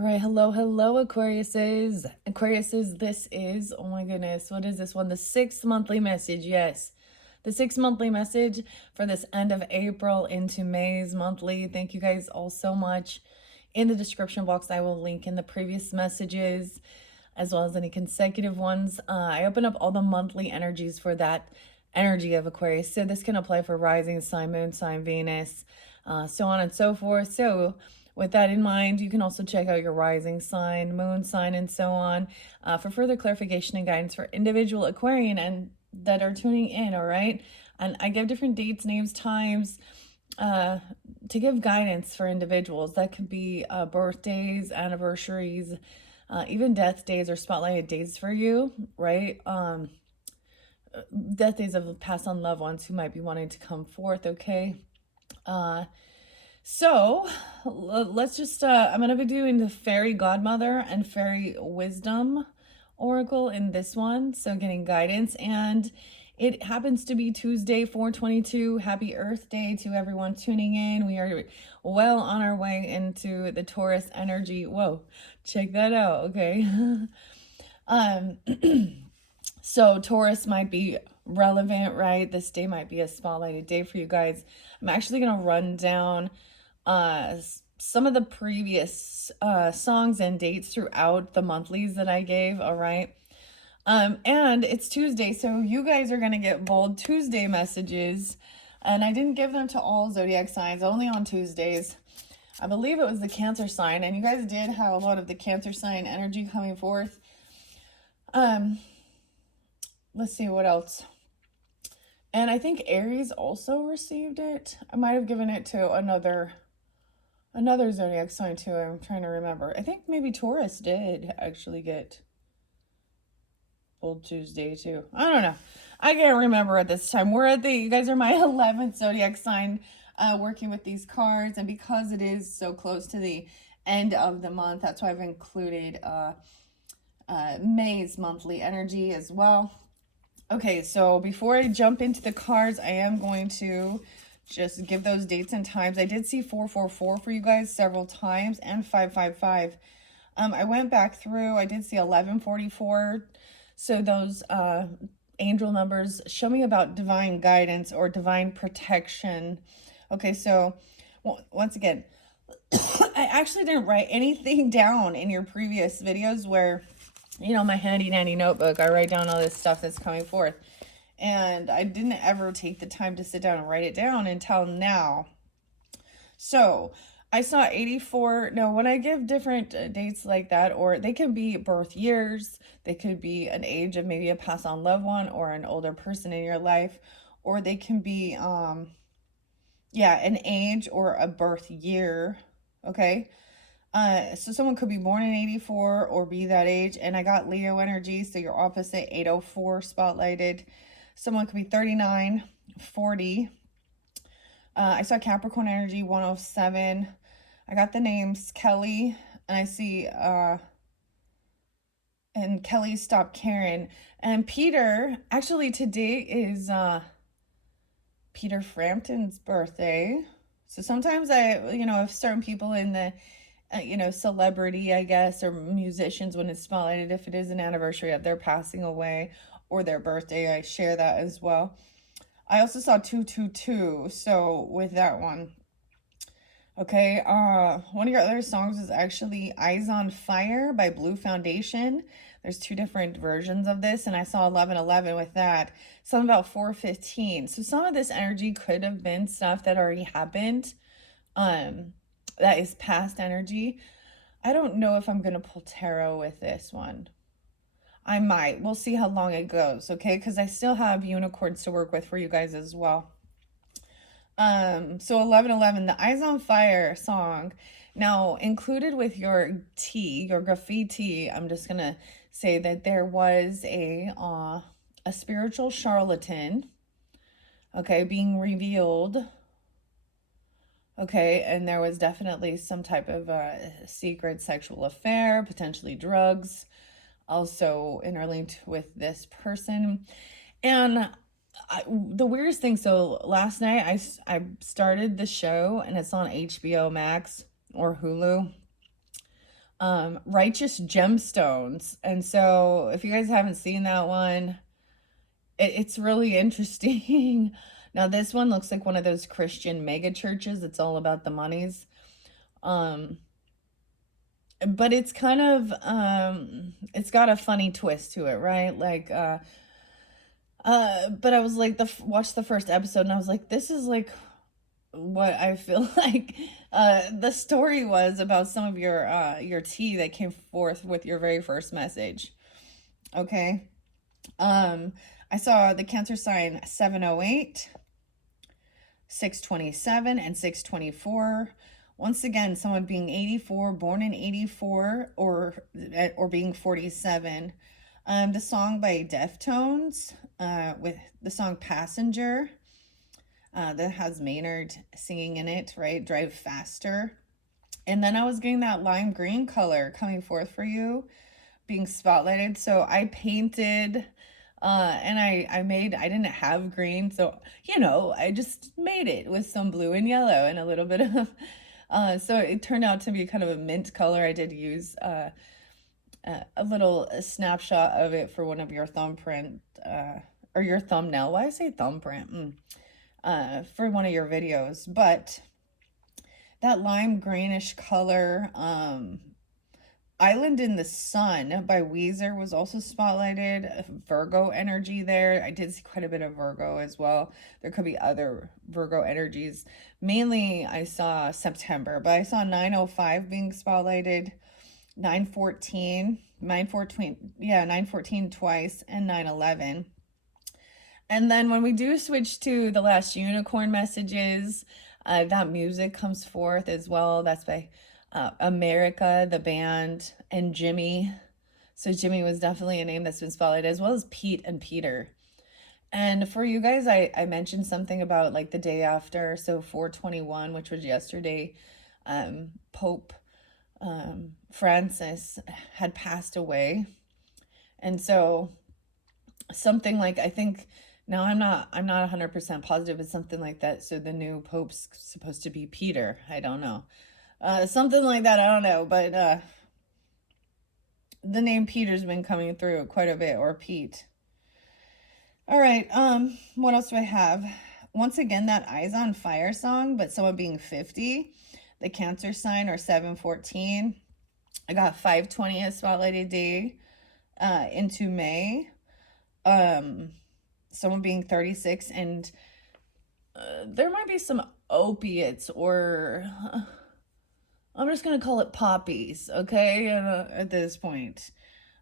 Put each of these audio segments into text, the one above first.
All right, hello, Aquariuses. Aquariuses, this is, oh my goodness, what is this one? The sixth monthly message, yes. The sixth monthly message for this end of April into May's monthly. Thank you guys all so much. In the description box, I will link in the previous messages as well as any consecutive ones. I open up all the monthly energies for that energy of Aquarius. So this can apply for rising sign, moon sign, Venus, so on and so forth. So with that in mind, you can also check out your rising sign, moon sign, and so on for further clarification and guidance for individual Aquarian and that are tuning in, all right? And I give different dates, names, times to give guidance for individuals. That could be birthdays, anniversaries, even death days or spotlighted days for you, right? Death days of past on loved ones who might be wanting to come forth, okay? So let's just, I'm going to be doing the Fairy Godmother and Fairy Wisdom Oracle in this one. So getting guidance, and it happens to be Tuesday, 4/22. Happy Earth Day to everyone tuning in. We are well on our way into the Taurus energy. Whoa, check that out. Okay. So Taurus might be relevant, right? This day might be a spotlighted day for you guys. I'm actually going to run down some of the previous songs and dates throughout the monthlies that I gave, all right? And it's Tuesday, so you guys are going to get bold Tuesday messages, and I didn't give them to all zodiac signs, only on Tuesdays. I believe it was the Cancer sign, and you guys did have a lot of the Cancer sign energy coming forth. Let's see what else. And I think Aries also received it. I might have given it to another zodiac sign too. I'm trying to remember. I think maybe Taurus did actually get Old Tuesday too. I don't know. I can't remember at this time. You guys are my 11th zodiac sign working with these cards. And because it is so close to the end of the month, that's why I've included May's monthly energy as well. Okay, so before I jump into the cards, I am going to just give those dates and times. I did see 444 for you guys several times, and 555. I went back through. I did see 1144. So those angel numbers show me about divine guidance or divine protection. Okay, so once again, I actually didn't write anything down in your previous videos where, you know, my handy dandy notebook, I write down all this stuff that's coming forth. And I didn't ever take the time to sit down and write it down until now. So I saw 84. No, when I give different dates like that, or they can be birth years, they could be an age of maybe a passed on loved one or an older person in your life, or they can be, an age or a birth year. Okay. So someone could be born in 84 or be that age. And I got Leo energy, so your opposite, 804 spotlighted. Someone could be 39, 40. I saw Capricorn energy, 107. I got the names Kelly, and I see, and Kelly stopped Karen. And Peter, actually today is Peter Frampton's birthday. So sometimes if certain people in the celebrity, I guess, or musicians, when it's spotlighted, if it is an anniversary of their passing away or their birthday, I share that as well. I also saw 222, so with that one. Okay, one of your other songs is actually Eyes on Fire by Blue Foundation. There's two different versions of this, and I saw 1111 with that. Something about 415. So some of this energy could have been stuff that already happened. That is past energy. I don't know if I'm going to pull tarot with this one. I might. We'll see how long it goes, okay? Because I still have unicorns to work with for you guys as well. So 1111, the Eyes on Fire song. Now, included with your graffiti, I'm just going to say that there was a spiritual charlatan, okay, being revealed. Okay, and there was definitely some type of secret sexual affair, potentially drugs, also interlinked with this person. And the weirdest thing, so last night I started the show, and it's on HBO Max or Hulu. Righteous Gemstones. And so if you guys haven't seen that one, it's really interesting. Now this one looks like one of those Christian mega churches. It's all about the monies. Um, but it's kind of it's got a funny twist to it, right? Like but I was like watched the first episode and I was like, this is like what I feel like the story was about some of your tea that came forth with your very first message. Okay. I saw the Cancer sign 708, 627, and 624. Once again, someone being 84, born in 84, or being 47. The song by Deftones, with the song Passenger, that has Maynard singing in it, right? Drive Faster. And then I was getting that lime green color coming forth for you, being spotlighted. So I painted, and I didn't have green, so, I just made it with some blue and yellow and a little bit of, so it turned out to be kind of a mint color. I did use, a little snapshot of it for one of your thumbprint, or your thumbnail. Why I say thumbprint? For one of your videos. But that lime greenish color, Island in the Sun by Weezer was also spotlighted. Virgo energy there. I did see quite a bit of Virgo as well. There could be other Virgo energies. Mainly I saw September, but I saw 905 being spotlighted, 914, 914 twice, and 911. And then when we do switch to the last unicorn messages, that music comes forth as well. That's by America, the band, and Jimmy. So Jimmy was definitely a name that's been spotlighted, as well as Pete and Peter. And for you guys, I mentioned something about like the day after, so 421, which was yesterday, Pope Francis had passed away. And so something like, I think, now I'm not 100% positive, it's something like that. So the new Pope's supposed to be Peter. I don't know. Something like that, I don't know, but the name Peter's been coming through quite a bit, or Pete. All right, what else do I have? Once again, that Eyes on Fire song, but someone being 50, the Cancer sign, or 714. I got 520 as spotlighted day into May. Someone being 36, and there might be some opiates, or I'm just gonna call it poppies, okay? At this point,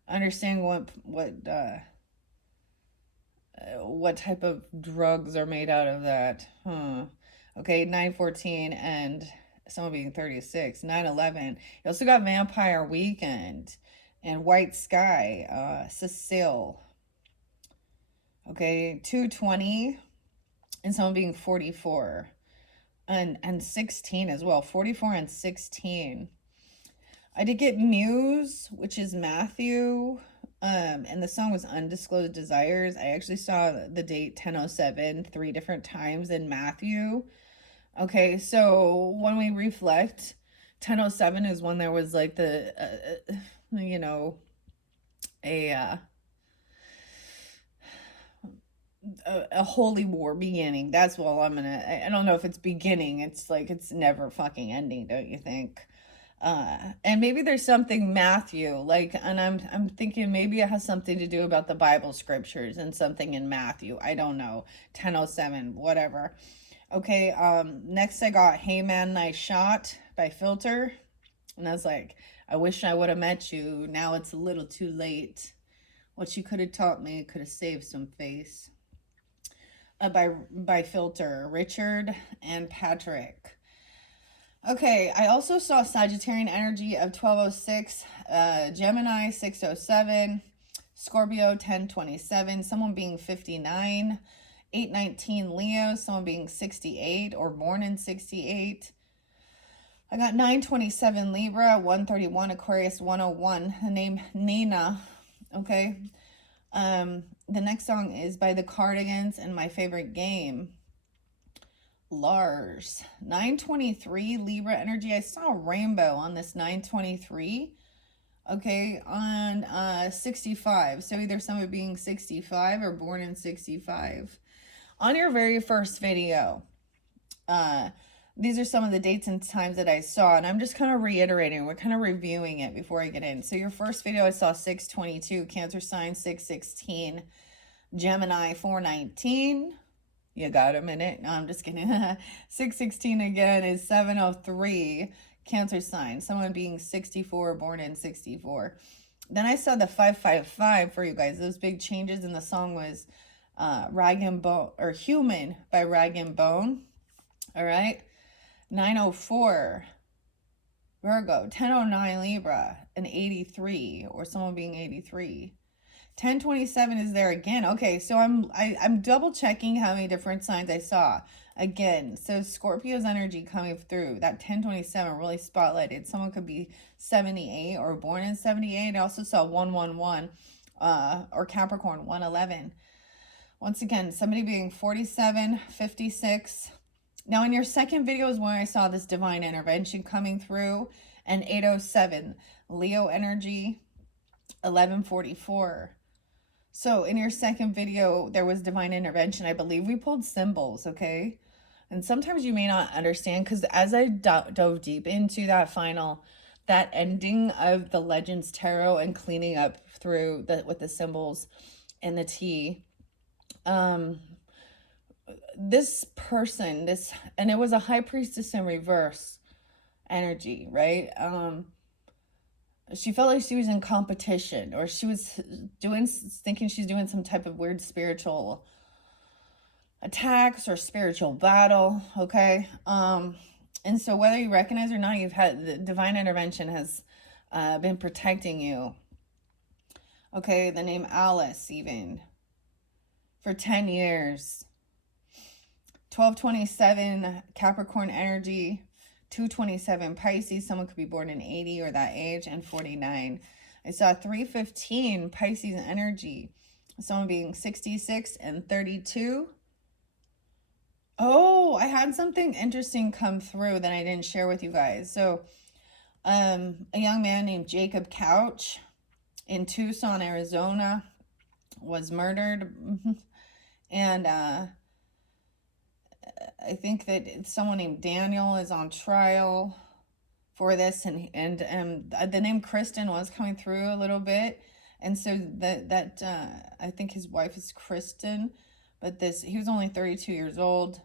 understanding what type of drugs are made out of that, Okay, 914 and someone being 36, 911. You also got Vampire Weekend and White Sky, Cecile. Okay, 220 and someone being 44. And 16 as well, 44 and 16. I did get Muse, which is Matthew, and the song was Undisclosed Desires. I actually saw the date 1007 3 different times in Matthew. Okay, so when we reflect, 1007 is when there was like the, a holy war beginning. That's what I don't know if it's beginning. It's like it's never fucking ending, don't you think? And maybe there's something Matthew, like, and I'm thinking maybe it has something to do about the Bible scriptures and something in Matthew. I don't know. 1007, whatever. Okay, next I got Hey Man Nice Shot by Filter. And I was like, I wish I would have met you. Now it's a little too late. What you could have taught me could have saved some face. By Filter, Richard and Patrick. Okay, I also saw Sagittarian energy of 1206, Gemini 607, Scorpio 1027, someone being 59, 819 Leo, someone being 68 or born in 68. I got 927 Libra, 131 Aquarius, 101, the name Nina. Okay. The next song is by the Cardigans and my favorite game, Lars. 923 Libra energy. I saw a rainbow on this 923. Okay, on 65. So either somebody being 65 or born in 65. On your very first video, these are some of the dates and times that I saw, and I'm just kind of reiterating. We're kind of reviewing it before I get in. So your first video, I saw 622, Cancer sign 616, Gemini 419. You got a minute? No, I'm just kidding. 616 again is 703, Cancer sign. Someone being 64, born in 64. Then I saw the 555 for you guys. Those big changes in the song was Rag and Bone, or Human by Rag and Bone. All right. 904, Virgo. 1009, Libra. An 83, or someone being 83. 1027 is there again. Okay, so I'm double checking how many different signs I saw again. So Scorpio's energy coming through. That 1027 really spotlighted. Someone could be 78 or born in 78. I also saw 111 or Capricorn 111. Once again, somebody being 47, 56. Now in your second video is when I saw this divine intervention coming through, and 807, Leo energy, 1144. So in your second video, there was divine intervention. I believe we pulled symbols, okay? And sometimes you may not understand, because as I dove deep into that ending of the Legends Tarot and cleaning up through with the symbols and the T, this person, and it was a High Priestess in reverse energy, right? She felt like she was in competition, or she was thinking she's doing some type of weird spiritual attacks or spiritual battle, okay? And so whether you recognize or not, you've had the divine intervention has been protecting you. Okay, the name Alice, even for 10 years. 1227, Capricorn energy. 227, Pisces. Someone could be born in 80 or that age, and 49. I saw 315, Pisces energy. Someone being 66 and 32. Oh, I had something interesting come through that I didn't share with you guys. So, a young man named Jacob Couch in Tucson, Arizona, was murdered. And I think that someone named Daniel is on trial for this, and the name Kristen was coming through a little bit, and so that I think his wife is Kristen, but he was only 32 years old,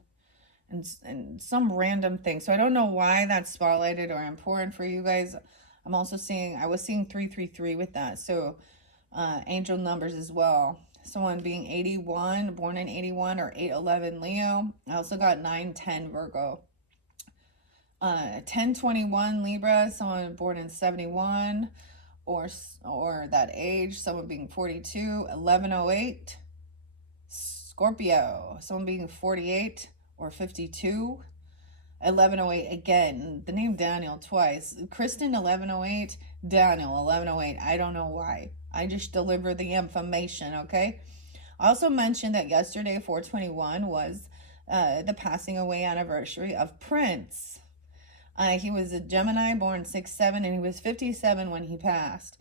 and some random thing. So I don't know why that's spotlighted or important for you guys. I was seeing 333 with that, so angel numbers as well. Someone being 81, born in 81, or 811 Leo. I also got 910 Virgo. 1021 Libra, someone born in 71 or that age, someone being 42. 1108 Scorpio, someone being 48 or 52. 1108 again, the name Daniel twice. Kristen 1108, Daniel 1108. I don't know why. I just deliver the information, okay? I also mentioned that yesterday, 421, was the passing away anniversary of Prince. He was a Gemini, born 6/7, and he was 57 when he passed.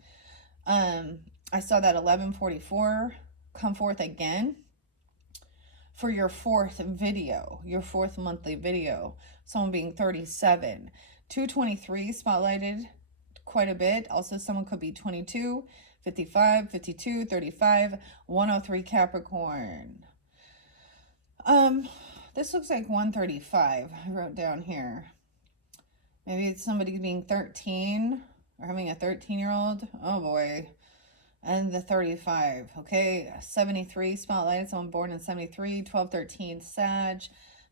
I saw that 1144 come forth again for your fourth monthly video. Someone being 37. 223 spotlighted quite a bit. Also, someone could be 22, 55, 52, 35, 103 Capricorn. This looks like 135. I wrote down here. Maybe it's somebody being 13 or having a 13-year-old. Oh boy. And the 35. Okay. 73 spotlighted. Someone born in 73. 1213 Sag.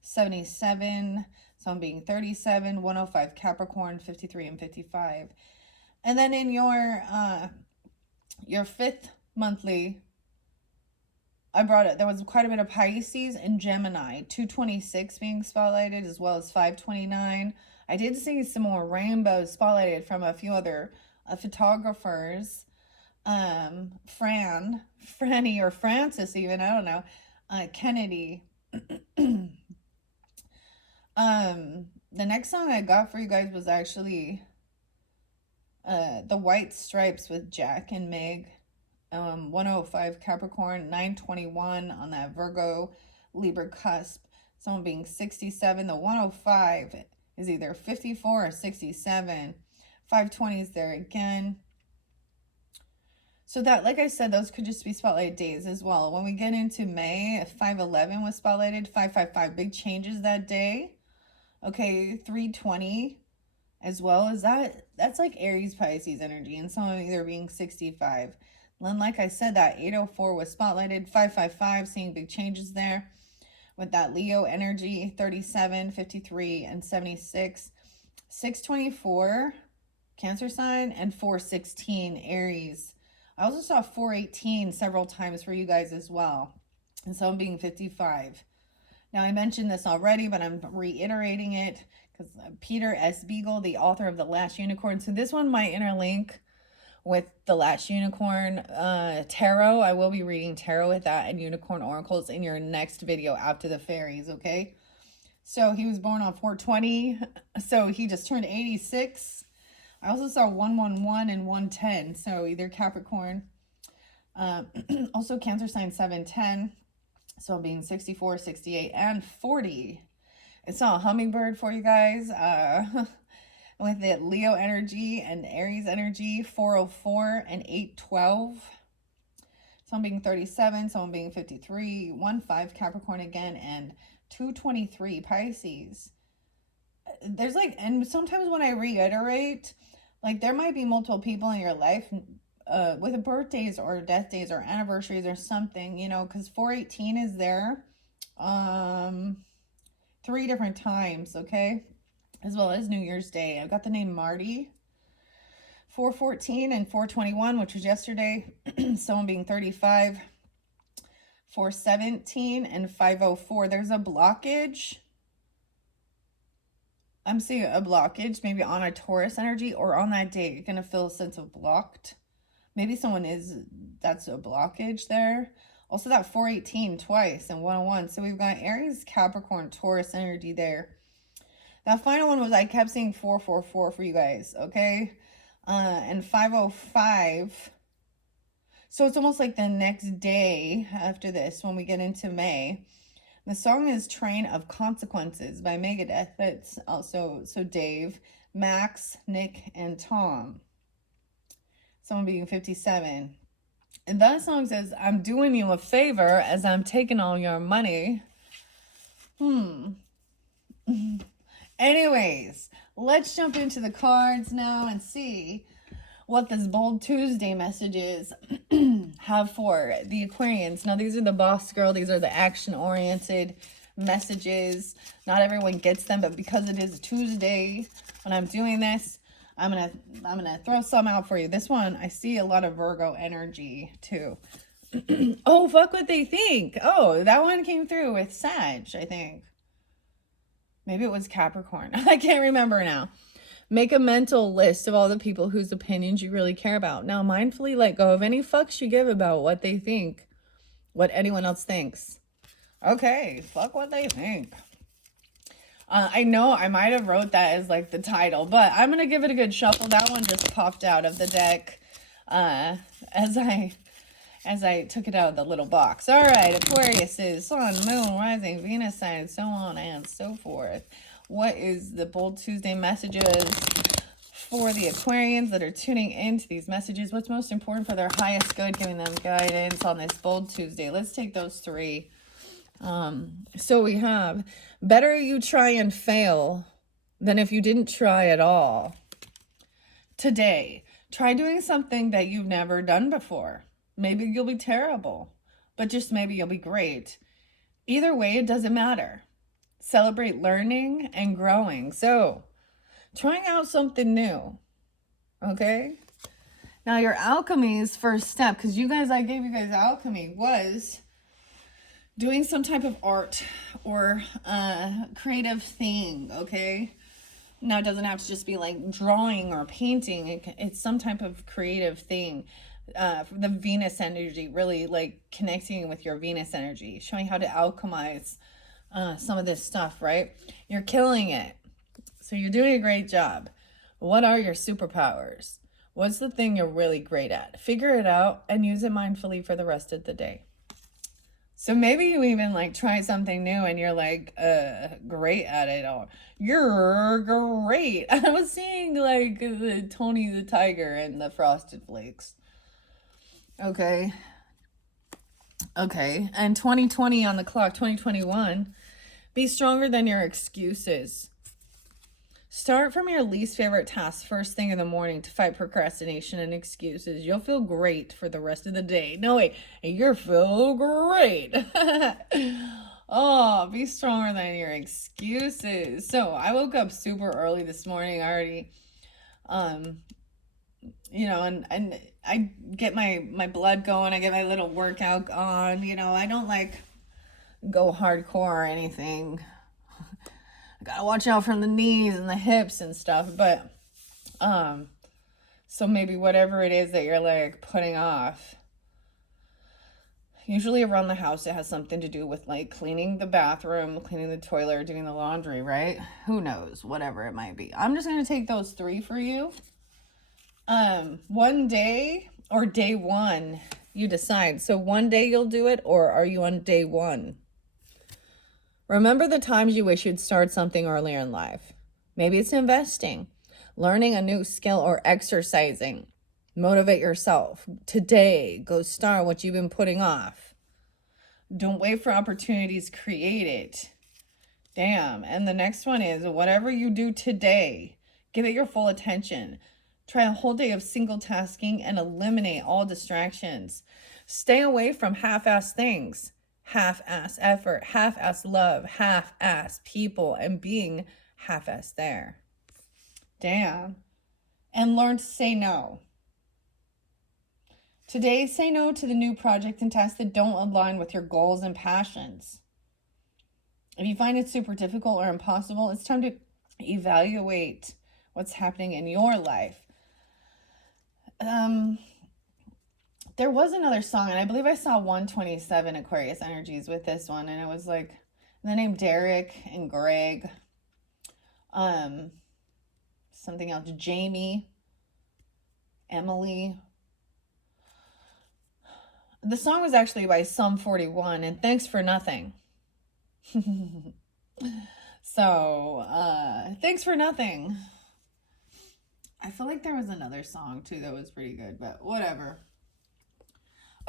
77. Someone being 37. 105 Capricorn. 53 and 55. And then in your fifth monthly, I brought it. There was quite a bit of Pisces and Gemini. 226 being spotlighted, as well as 529. I did see some more rainbows spotlighted from a few other photographers. Franny, or Francis even, I don't know. Kennedy. The next song I got for you guys was actually The white stripes with Jack and Meg. 105 Capricorn, 921 on that Virgo Libra cusp. Someone being 67. The 105 is either 54 or 67. 520 is there again. So that, like I said, those could just be spotlight days as well. When we get into May, 511 was spotlighted. 555, big changes that day. Okay, 320 as well as that. That's like Aries Pisces energy, and some either being 65. Then, like I said, that 804 was spotlighted. 555, seeing big changes there with that Leo energy. 37, 53, and 76. 624, Cancer sign, and 416, Aries. I also saw 418 several times for you guys as well, and some being 55. Now, I mentioned this already, but I'm reiterating it because Peter S. Beagle, the author of The Last Unicorn. So this one might interlink with The Last Unicorn tarot. I will be reading tarot with that and unicorn oracles in your next video after the fairies, okay? So he was born on 420, so he just turned 86. I also saw 111 and 110, so either Capricorn. Also Cancer sign 710, so being 64, 68, and 40. I saw a hummingbird for you guys with the Leo energy and Aries energy, 404 and 812. Some being 37, some being 53, 15 Capricorn again, and 223 Pisces. There's like, and sometimes when I reiterate, like there might be multiple people in your life with birthdays or death days or anniversaries or something, you know, because 418 is there 3 different times, okay? As well as New Year's Day. I've got the name Marty. 414 and 421, which was yesterday. Someone being 35. 417 and 504. There's a blockage. I'm seeing a blockage maybe on a Taurus energy, or on that day you're going to feel a sense of blocked. Maybe someone is, that's a blockage there. Also that 418 twice and 101. So we've got Aries, Capricorn, Taurus energy there. That final one was, I kept seeing 444 for you guys, okay? And 505. So it's almost like the next day after this when we get into May. The song is Train of Consequences by Megadeth. That's also, so Dave, Max, Nick, and Tom. Someone being 57. And that song says, I'm doing you a favor as I'm taking all your money. Anyways, let's jump into the cards now and see what this Bold Tuesday messages have for the Aquarians. Now, these are the boss girl. These are the action-oriented messages. Not everyone gets them, but because it is Tuesday when I'm doing this, I'm gonna throw some out for you. This one, I see a lot of Virgo energy too. Oh, fuck what they think. Oh, that one came through with Sag, I think. Maybe it was Capricorn. I can't remember now. Make a mental list of all the people whose opinions you really care about. Now, mindfully let go of any fucks you give about what they think, what anyone else thinks. Okay, fuck what they think. I know I might have wrote that as like the title, but I'm going to give it a good shuffle. That one just popped out of the deck as I took it out of the little box. All right, Aquarius is Sun, Moon, Rising, Venus sign, so on and so forth. What is the Bold Tuesday messages for the Aquarians that are tuning into these messages? What's most important for their highest good, giving them guidance on this Bold Tuesday? Let's take those 3. So we have, better you try and fail than if you didn't try at all. Today, try doing something that you've never done before. Maybe you'll be terrible, but just maybe you'll be great. Either way, it doesn't matter. Celebrate learning and growing. So, trying out something new, okay? Now, your alchemy's first step, because I gave you guys alchemy, was doing some type of art or creative thing, okay? Now, it doesn't have to just be like drawing or painting. It's some type of creative thing. The Venus energy, really like connecting with your Venus energy, showing how to alchemize some of this stuff, right? You're killing it. So you're doing a great job. What are your superpowers? What's the thing you're really great at? Figure it out and use it mindfully for the rest of the day. So maybe you even like try something new and you're like great at it, or you're great. I was seeing like the Tony the Tiger and the Frosted Flakes. Okay. Okay. And 2020 on the clock, 2021. Be stronger than your excuses. Start from your least favorite task first thing in the morning to fight procrastination and excuses. You'll feel great for the rest of the day. No, wait, you'll feel great. Oh, be stronger than your excuses. So I woke up super early this morning already. You know, and I get my blood going. I get my little workout on. You know, I don't like go hardcore or anything. I gotta watch out from the knees and the hips and stuff, but so maybe whatever it is that you're like putting off, usually around the house it has something to do with like cleaning the bathroom, cleaning the toilet, or doing the laundry, right? Who knows, whatever it might be. I'm just gonna take those 3 for you. One day or day 1, you decide. So one day you'll do it, or are you on day 1? Remember the times you wish you'd start something earlier in life. Maybe it's investing, learning a new skill, or exercising. Motivate yourself. Today, go start what you've been putting off. Don't wait for opportunities, create it. Damn. And the next one is, whatever you do today, give it your full attention. Try a whole day of single tasking and eliminate all distractions. Stay away from half-ass things. Half-ass effort, half-ass love, half-ass people, and being half-ass there. Damn. And learn to say no. Today, say no to the new project and tasks that don't align with your goals and passions. If you find it super difficult or impossible, it's time to evaluate what's happening in your life. There was another song, and I believe I saw 127 Aquarius energies with this one, and it was like the name Derek and Greg, something else, Jamie, Emily. The song was actually by Sum 41, and Thanks for Nothing. So, Thanks for Nothing. I feel like there was another song too that was pretty good, but whatever.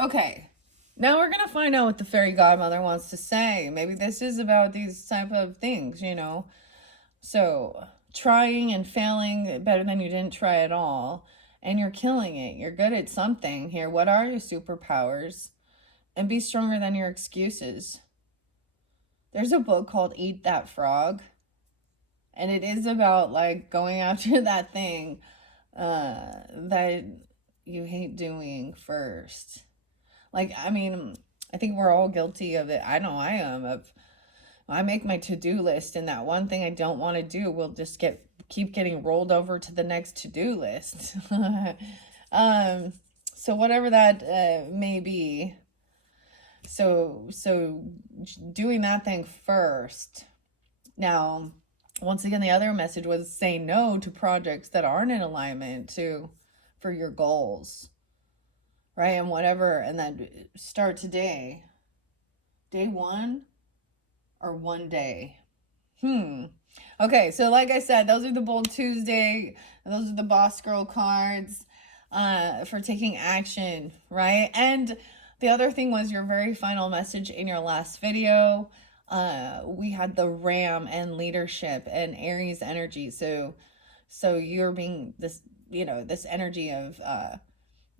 Okay, now we're going to find out what the fairy godmother wants to say. Maybe this is about these type of things, you know. So, trying and failing better than you didn't try at all. And you're killing it. You're good at something here. What are your superpowers? And be stronger than your excuses. There's a book called Eat That Frog. And it is about like going after that thing that you hate doing first. Like, I mean, I think we're all guilty of it. I know I am. I make my to-do list, and that one thing I don't want to do will just keep getting rolled over to the next to-do list. So whatever that may be. So doing that thing first. Now, once again, the other message was say no to projects that aren't in alignment for your goals. Right? And whatever, and then start today. Day 1 or one day. Okay, so like I said, those are the Bold Tuesday. Those are the Boss Girl cards for taking action, right? And the other thing was your very final message in your last video. We had the Ram and leadership and Aries energy. So you're being this, you know, this energy of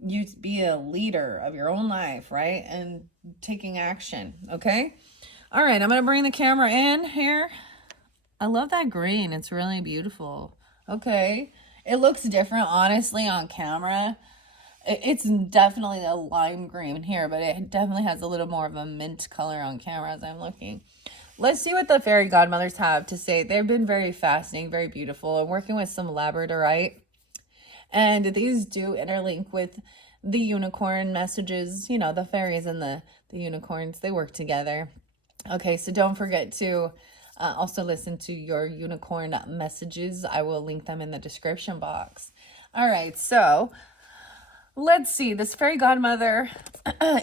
you be a leader of your own life, right? And taking action, okay? All right, I'm going to bring the camera in here. I love that green. It's really beautiful. Okay. It looks different, honestly, on camera. It's definitely a lime green here, but it definitely has a little more of a mint color on camera as I'm looking. Let's see what the fairy godmothers have to say. They've been very fascinating, very beautiful. I'm working with some labradorite. And these do interlink with the unicorn messages. You know, the fairies and the unicorns, they work together. Okay, so don't forget to also listen to your unicorn messages. I will link them in the description box. All right, so let's see. This fairy godmother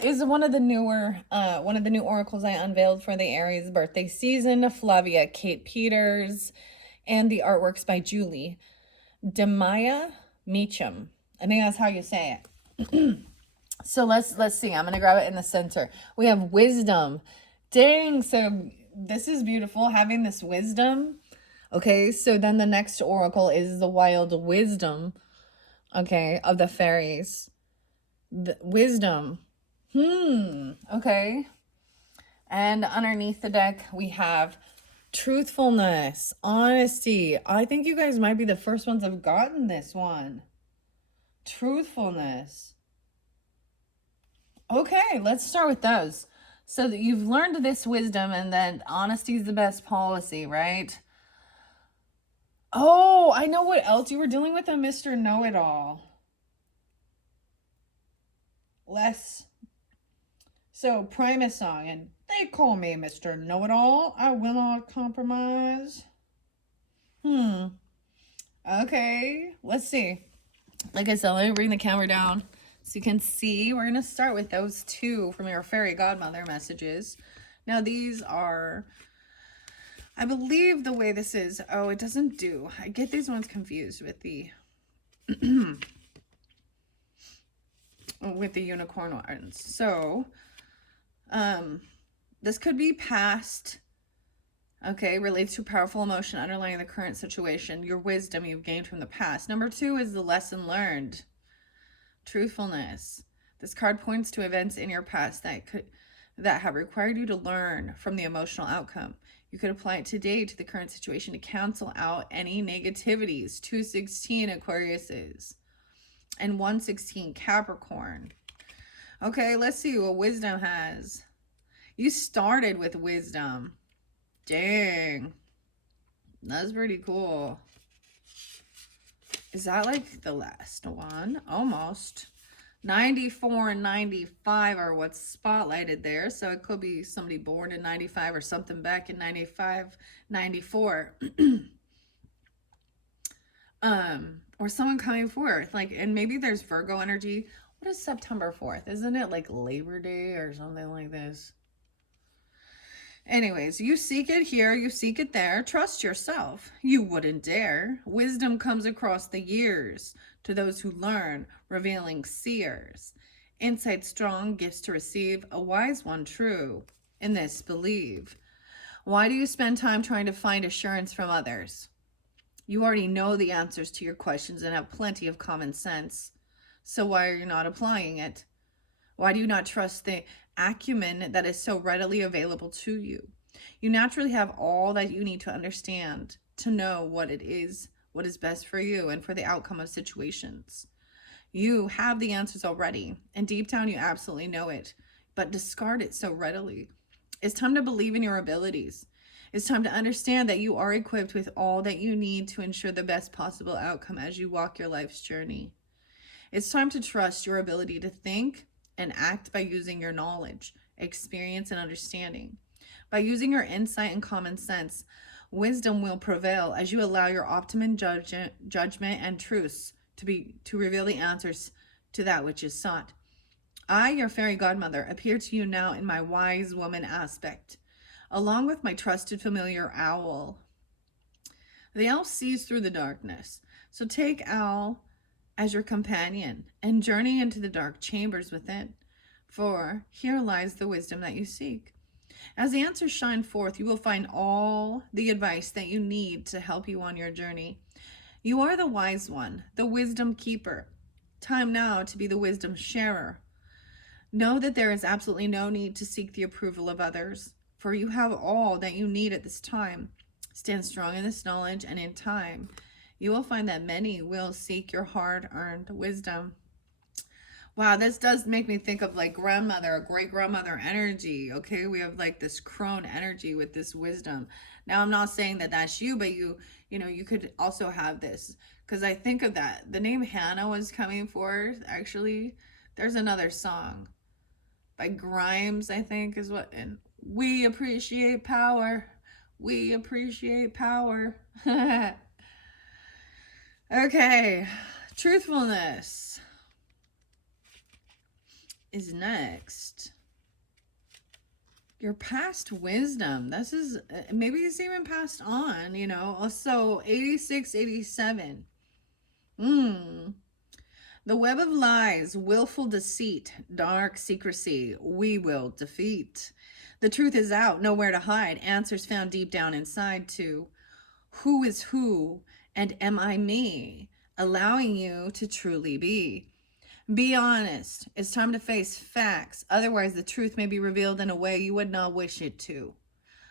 is one of the new oracles I unveiled for the Aries birthday season. Flavia Kate Peters, and the artworks by Julie Demaya Meacham. I think that's how you say it. So let's see. I'm gonna grab it in the center. We have wisdom. Dang, so this is beautiful having this wisdom. Okay, so then the next oracle is the wild wisdom, okay, of the fairies. The wisdom. Okay. And underneath the deck, we have truthfulness, honesty. I think you guys might be the first ones that have gotten this one. Truthfulness. Okay, let's start with those. So that you've learned this wisdom, and then honesty is the best policy, right? Oh, I know what else you were dealing with, a Mr. Know-It-All. So Primus song, and they call me Mr. Know-It-All. I will not compromise. Okay, let's see. Like I said, let me bring the camera down so you can see. We're going to start with those two from your fairy godmother messages. Now, these are, I believe the way this is, oh, it doesn't do. I get these ones confused with the with the unicorn ones. So, this could be past, okay, relates to a powerful emotion underlying the current situation, your wisdom you've gained from the past. Number 2 is the lesson learned, truthfulness. This card points to events in your past that have required you to learn from the emotional outcome. You could apply it today to the current situation to cancel out any negativities. 216 Aquariuses and 116 Capricorn. Okay, let's see what wisdom has. You started with wisdom. Dang. That's pretty cool. Is that like the last one? Almost. 94 and 95 are what's spotlighted there. So it could be somebody born in 95 or something back in 95, 94. Or someone coming forth. Like, and maybe there's Virgo energy. What is September 4th? Isn't it like Labor Day or something like this? Anyways, you seek it here, you seek it there. Trust yourself. You wouldn't dare. Wisdom comes across the years to those who learn, revealing seers. Insight strong, gifts to receive, a wise one true. In this, believe. Why do you spend time trying to find assurance from others? You already know the answers to your questions and have plenty of common sense. So why are you not applying it? Why do you not trust the acumen that is so readily available to you? You naturally have all that you need to understand, to know what is best for you and for the outcome of situations. You have the answers already, and deep down you absolutely know it, but discard it so readily. It's time to believe in your abilities. It's time to understand that you are equipped with all that you need to ensure the best possible outcome as you walk your life's journey. It's time to trust your ability to think and act by using your knowledge, experience, and understanding. By using your insight and common sense, wisdom will prevail as you allow your optimum judgment and truths to reveal the answers to that which is sought. I, your fairy godmother, appear to you now in my wise woman aspect, along with my trusted familiar Owl. The owl sees through the darkness, so take Owl as your companion and journey into the dark chambers within, for here lies the wisdom that you seek. As the answers shine forth, you will find all the advice that you need to help you on your journey. You are the wise one, the wisdom keeper. Time now to be the wisdom sharer. Know that there is absolutely no need to seek the approval of others, for you have all that you need at this time. Stand strong in this knowledge, and in time, you will find that many will seek your hard-earned wisdom. Wow, this does make me think of like grandmother, great-grandmother energy, okay? We have like this crone energy with this wisdom. Now, I'm not saying that that's you, but you know, you could also have this, because I think of that. The name Hannah was coming forth, actually. There's another song by Grimes, I think, is what, and we appreciate power. We appreciate power. Okay, Truthfulness is next. Your past wisdom. This is, maybe it's even passed on, you know. Also, 86, 87. The web of lies, willful deceit, dark secrecy, we will defeat. The truth is out, nowhere to hide. Answers found deep down inside to who is who and am I me? Allowing you to truly be. Be honest. It's time to face facts. Otherwise, the truth may be revealed in a way you would not wish it to.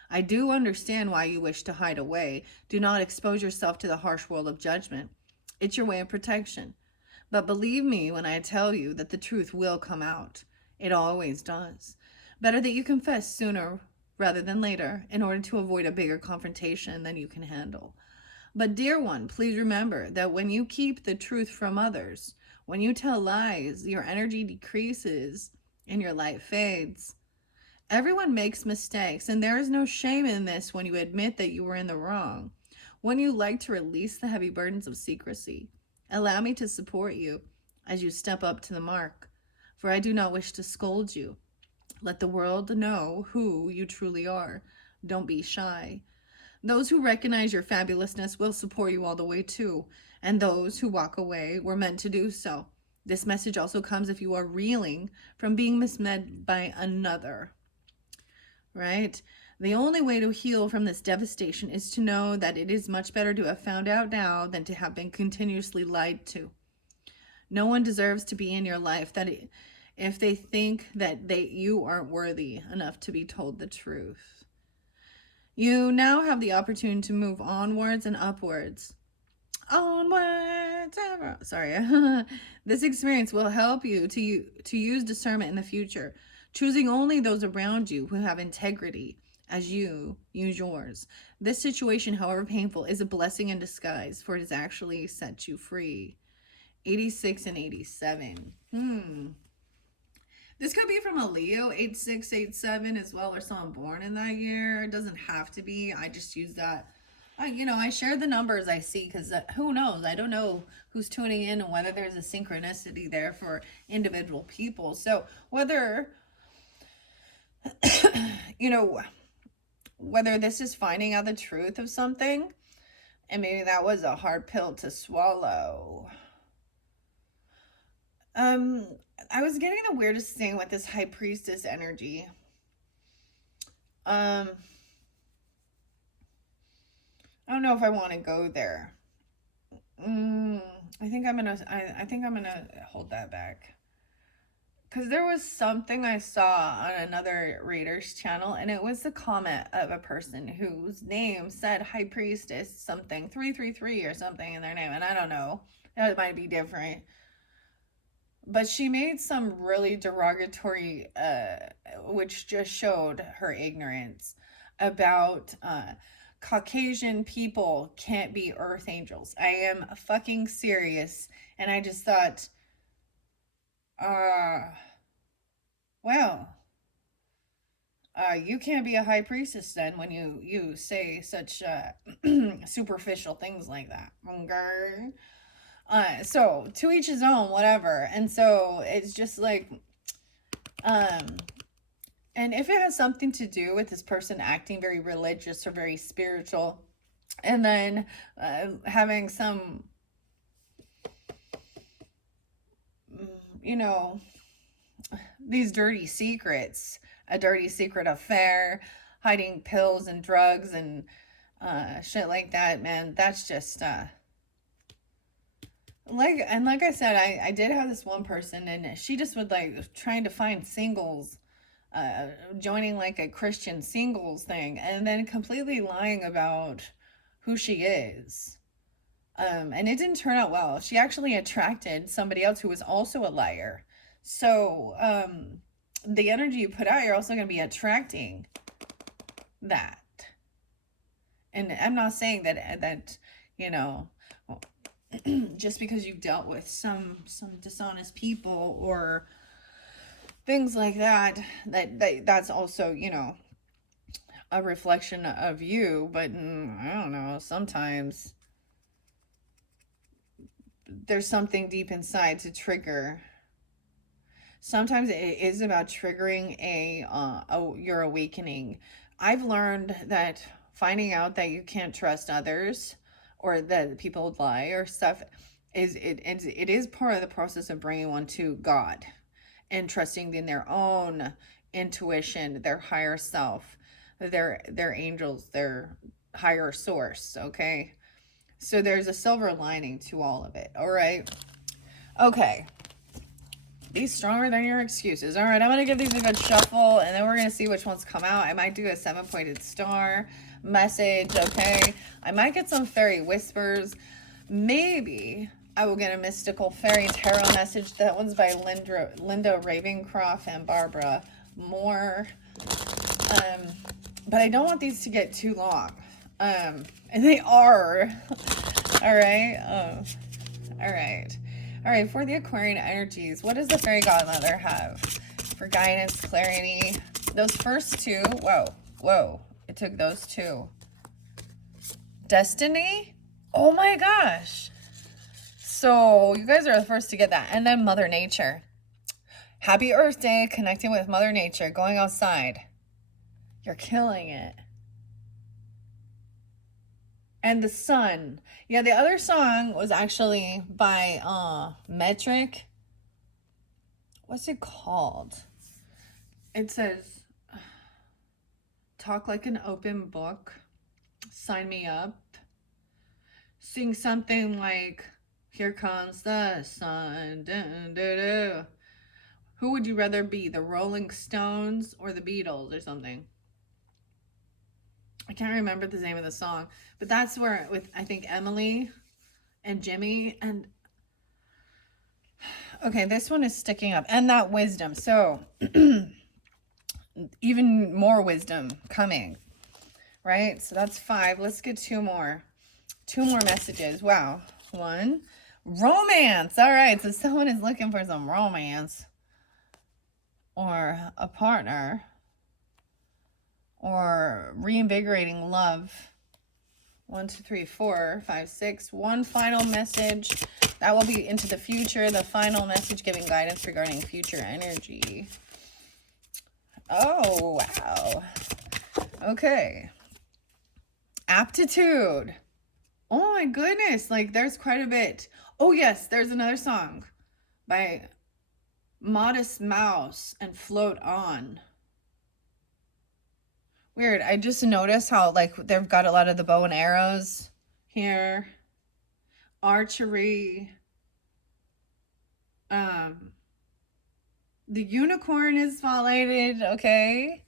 I do understand why you wish to hide away. Do not expose yourself to the harsh world of judgment. It's your way of protection. But believe me when I tell you that the truth will come out. It always does. Better that you confess sooner rather than later in order to avoid a bigger confrontation than you can handle. But dear one, please remember that when you keep the truth from others, when you tell lies, your energy decreases and your light fades. Everyone makes mistakes, and there is no shame in this when you admit that you were in the wrong. When you like to release the heavy burdens of secrecy, allow me to support you as you step up to the mark, for I do not wish to scold you. Let the world know who you truly are. Don't be shy. Those who recognize your fabulousness will support you all the way too, and those who walk away were meant to do so. This message also comes if you are reeling from being misled by another, right? The only way to heal from this devastation is to know that it is much better to have found out now than to have been continuously lied to. No one deserves to be in your life if they think that you aren't worthy enough to be told the truth. You now have the opportunity to move onwards and upwards. Onwards, sorry. This experience will help you to use discernment in the future, choosing only those around you who have integrity as you use yours. This situation, however painful, is a blessing in disguise, for it has actually set you free. 86 and 87. This could be from a Leo, 8687 as well, or someone born in that year. It doesn't have to be. I just use that. I share the numbers I see because who knows? I don't know who's tuning in and whether there's a synchronicity there for individual people. So whether, whether this is finding out the truth of something, and maybe that was a hard pill to swallow. I was getting the weirdest thing with this high priestess energy. I don't know if I want to go there. I think I'm gonna hold that back. Because there was something I saw on another reader's channel, and it was the comment of a person whose name said high priestess something, 333 or something in their name, and I don't know. It might be different. But she made some really derogatory, which just showed her ignorance about Caucasian people can't be earth angels. I am fucking serious. And I just thought, well, you can't be a high priestess then when you say such superficial things like that. Okay? So to each his own, whatever. And so it's just like, and if it has something to do with this person acting very religious or very spiritual, and then having some, these dirty secrets, a dirty secret affair, hiding pills and drugs and shit like that, man, that's just like I said, I did have this one person, and she just would like trying to find singles, joining like a Christian singles thing, and then completely lying about who she is. And it didn't turn out well. She actually attracted somebody else who was also a liar. So the energy you put out, you're also going to be attracting that. And I'm not saying that just because you've dealt with some dishonest people or things like that's also, a reflection of you. But I don't know, sometimes there's something deep inside to trigger. Sometimes it is about triggering your awakening. I've learned that finding out that you can't trust others, or that people lie or stuff, it is part of the process of bringing one to God and trusting in their own intuition, their higher self, their angels, their higher source. Okay, so there's a silver lining to all of it. All right. Okay. Be stronger than your excuses. All right, I'm going to give these a good shuffle, and then we're going to see which ones come out. I might do a 7-pointed star message, okay? I might get some fairy whispers. Maybe I will get a mystical fairy tarot message. That one's by Linda Ravencroft and Barbara Moore. But I don't want these to get too long. And they are. All right. All right. All right, for the Aquarian energies, what does the Fairy Godmother have for guidance, clarity? Those first two, whoa, it took those two. Destiny? Oh my gosh. So you guys are the first to get that. And then Mother Nature. Happy Earth Day, connecting with Mother Nature, going outside. You're killing it. And the sun. Yeah, the other song was actually by Metric. What's it called? It says, talk like an open book. Sign me up. Sing something like, here comes the sun. Dun, dun, dun. Who would you rather be, the Rolling Stones or the Beatles or something? I can't remember the name of the song, but that's where, with I think Emily and Jimmy, and okay, this one is sticking up, and that wisdom. So even more wisdom coming, right? So that's 5. Let's get 2 more messages. Wow. 1, romance. All right, so someone is looking for some romance, or a partner, or reinvigorating love. 1, 2, 3, 4, 5, 6. One final message that will be into the future. The final message giving guidance regarding future energy. Oh, wow. Okay. Aptitude. Oh my goodness. Like, there's quite a bit. Oh yes, there's another song by Modest Mouse and Float On. Weird. I just noticed how, like, they've got a lot of the bow and arrows here. Archery. The unicorn is spotlighted, okay?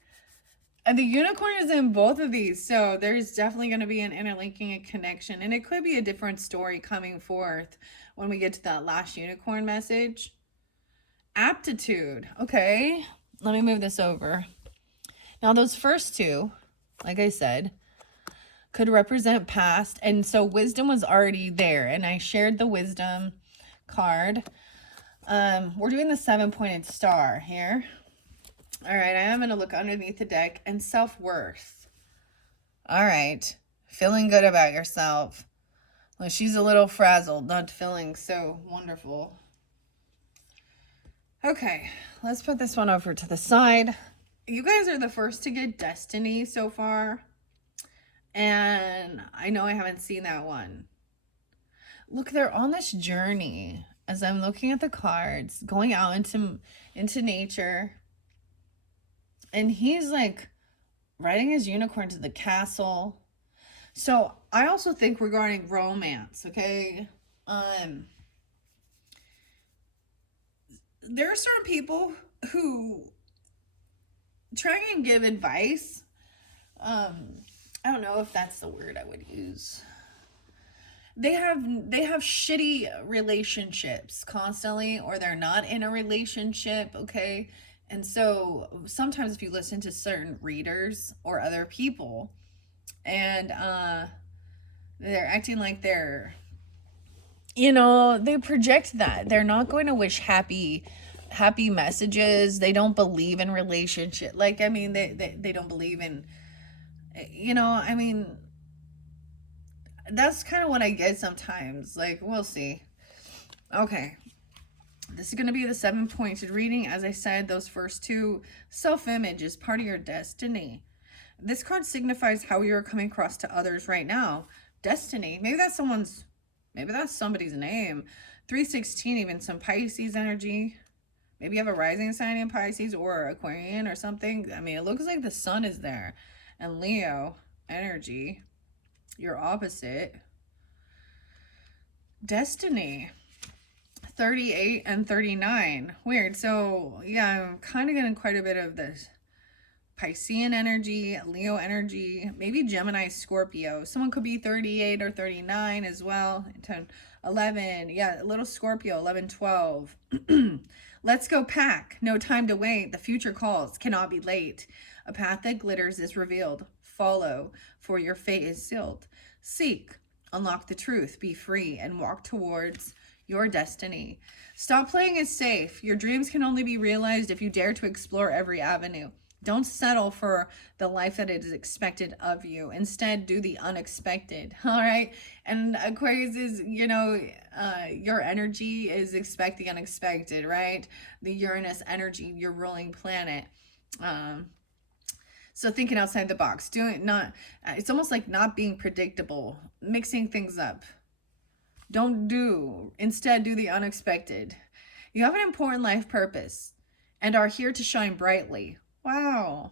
And the unicorn is in both of these, so there's definitely going to be an interlinking, a connection, and it could be a different story coming forth when we get to that last unicorn message. Aptitude. Okay, let me move this over. Now, those first 2, like I said, could represent past. And so wisdom was already there. And I shared the wisdom card. We're doing the 7-pointed star here. All right, I am going to look underneath the deck. And self-worth. All right. Feeling good about yourself. Well, she's a little frazzled, not feeling so wonderful. Okay, let's put this one over to the side. You guys are the first to get Destiny so far. And I know I haven't seen that one. Look, they're on this journey. As I'm looking at the cards, going out into nature. And he's like riding his unicorn to the castle. So I also think regarding romance, okay? There are certain people who try and give advice. I don't know if that's the word I would use. They have shitty relationships constantly, or they're not in a relationship, okay? And so sometimes if you listen to certain readers or other people, and they're acting like they're, they project that they're not going to wish happy messages. They don't believe in relationship. Like, I mean, they don't believe in, I mean, that's kind of what I get sometimes. Like, we'll see. Okay. This is going to be the 7-pointed reading. As I said, those first two, self-image is part of your destiny. This card signifies how you're coming across to others right now. Destiny. Maybe that's somebody's name. 316, even some Pisces energy. Maybe you have a rising sign in Pisces or Aquarian or something. I mean, it looks like the sun is there. And Leo energy, your opposite. Destiny. 38 and 39. Weird. So, yeah, I'm kind of getting quite a bit of this Piscean energy, Leo energy, maybe Gemini, Scorpio. Someone could be 38 or 39 as well. 10, 11. Yeah, a little Scorpio, 11, 12. Let's go pack. No time to wait. The future calls. Cannot be late. A path that glitters is revealed. Follow, for your fate is sealed. Seek. Unlock the truth. Be free and walk towards your destiny. Stop playing it safe. Your dreams can only be realized if you dare to explore every avenue. Don't settle for the life that is expected of you. Instead, do the unexpected. All right. And Aquarius is, your energy is expect the unexpected, right? The Uranus energy, your ruling planet. So thinking outside the box, it's almost like not being predictable, mixing things up. Instead do the unexpected. You have an important life purpose and are here to shine brightly. Wow.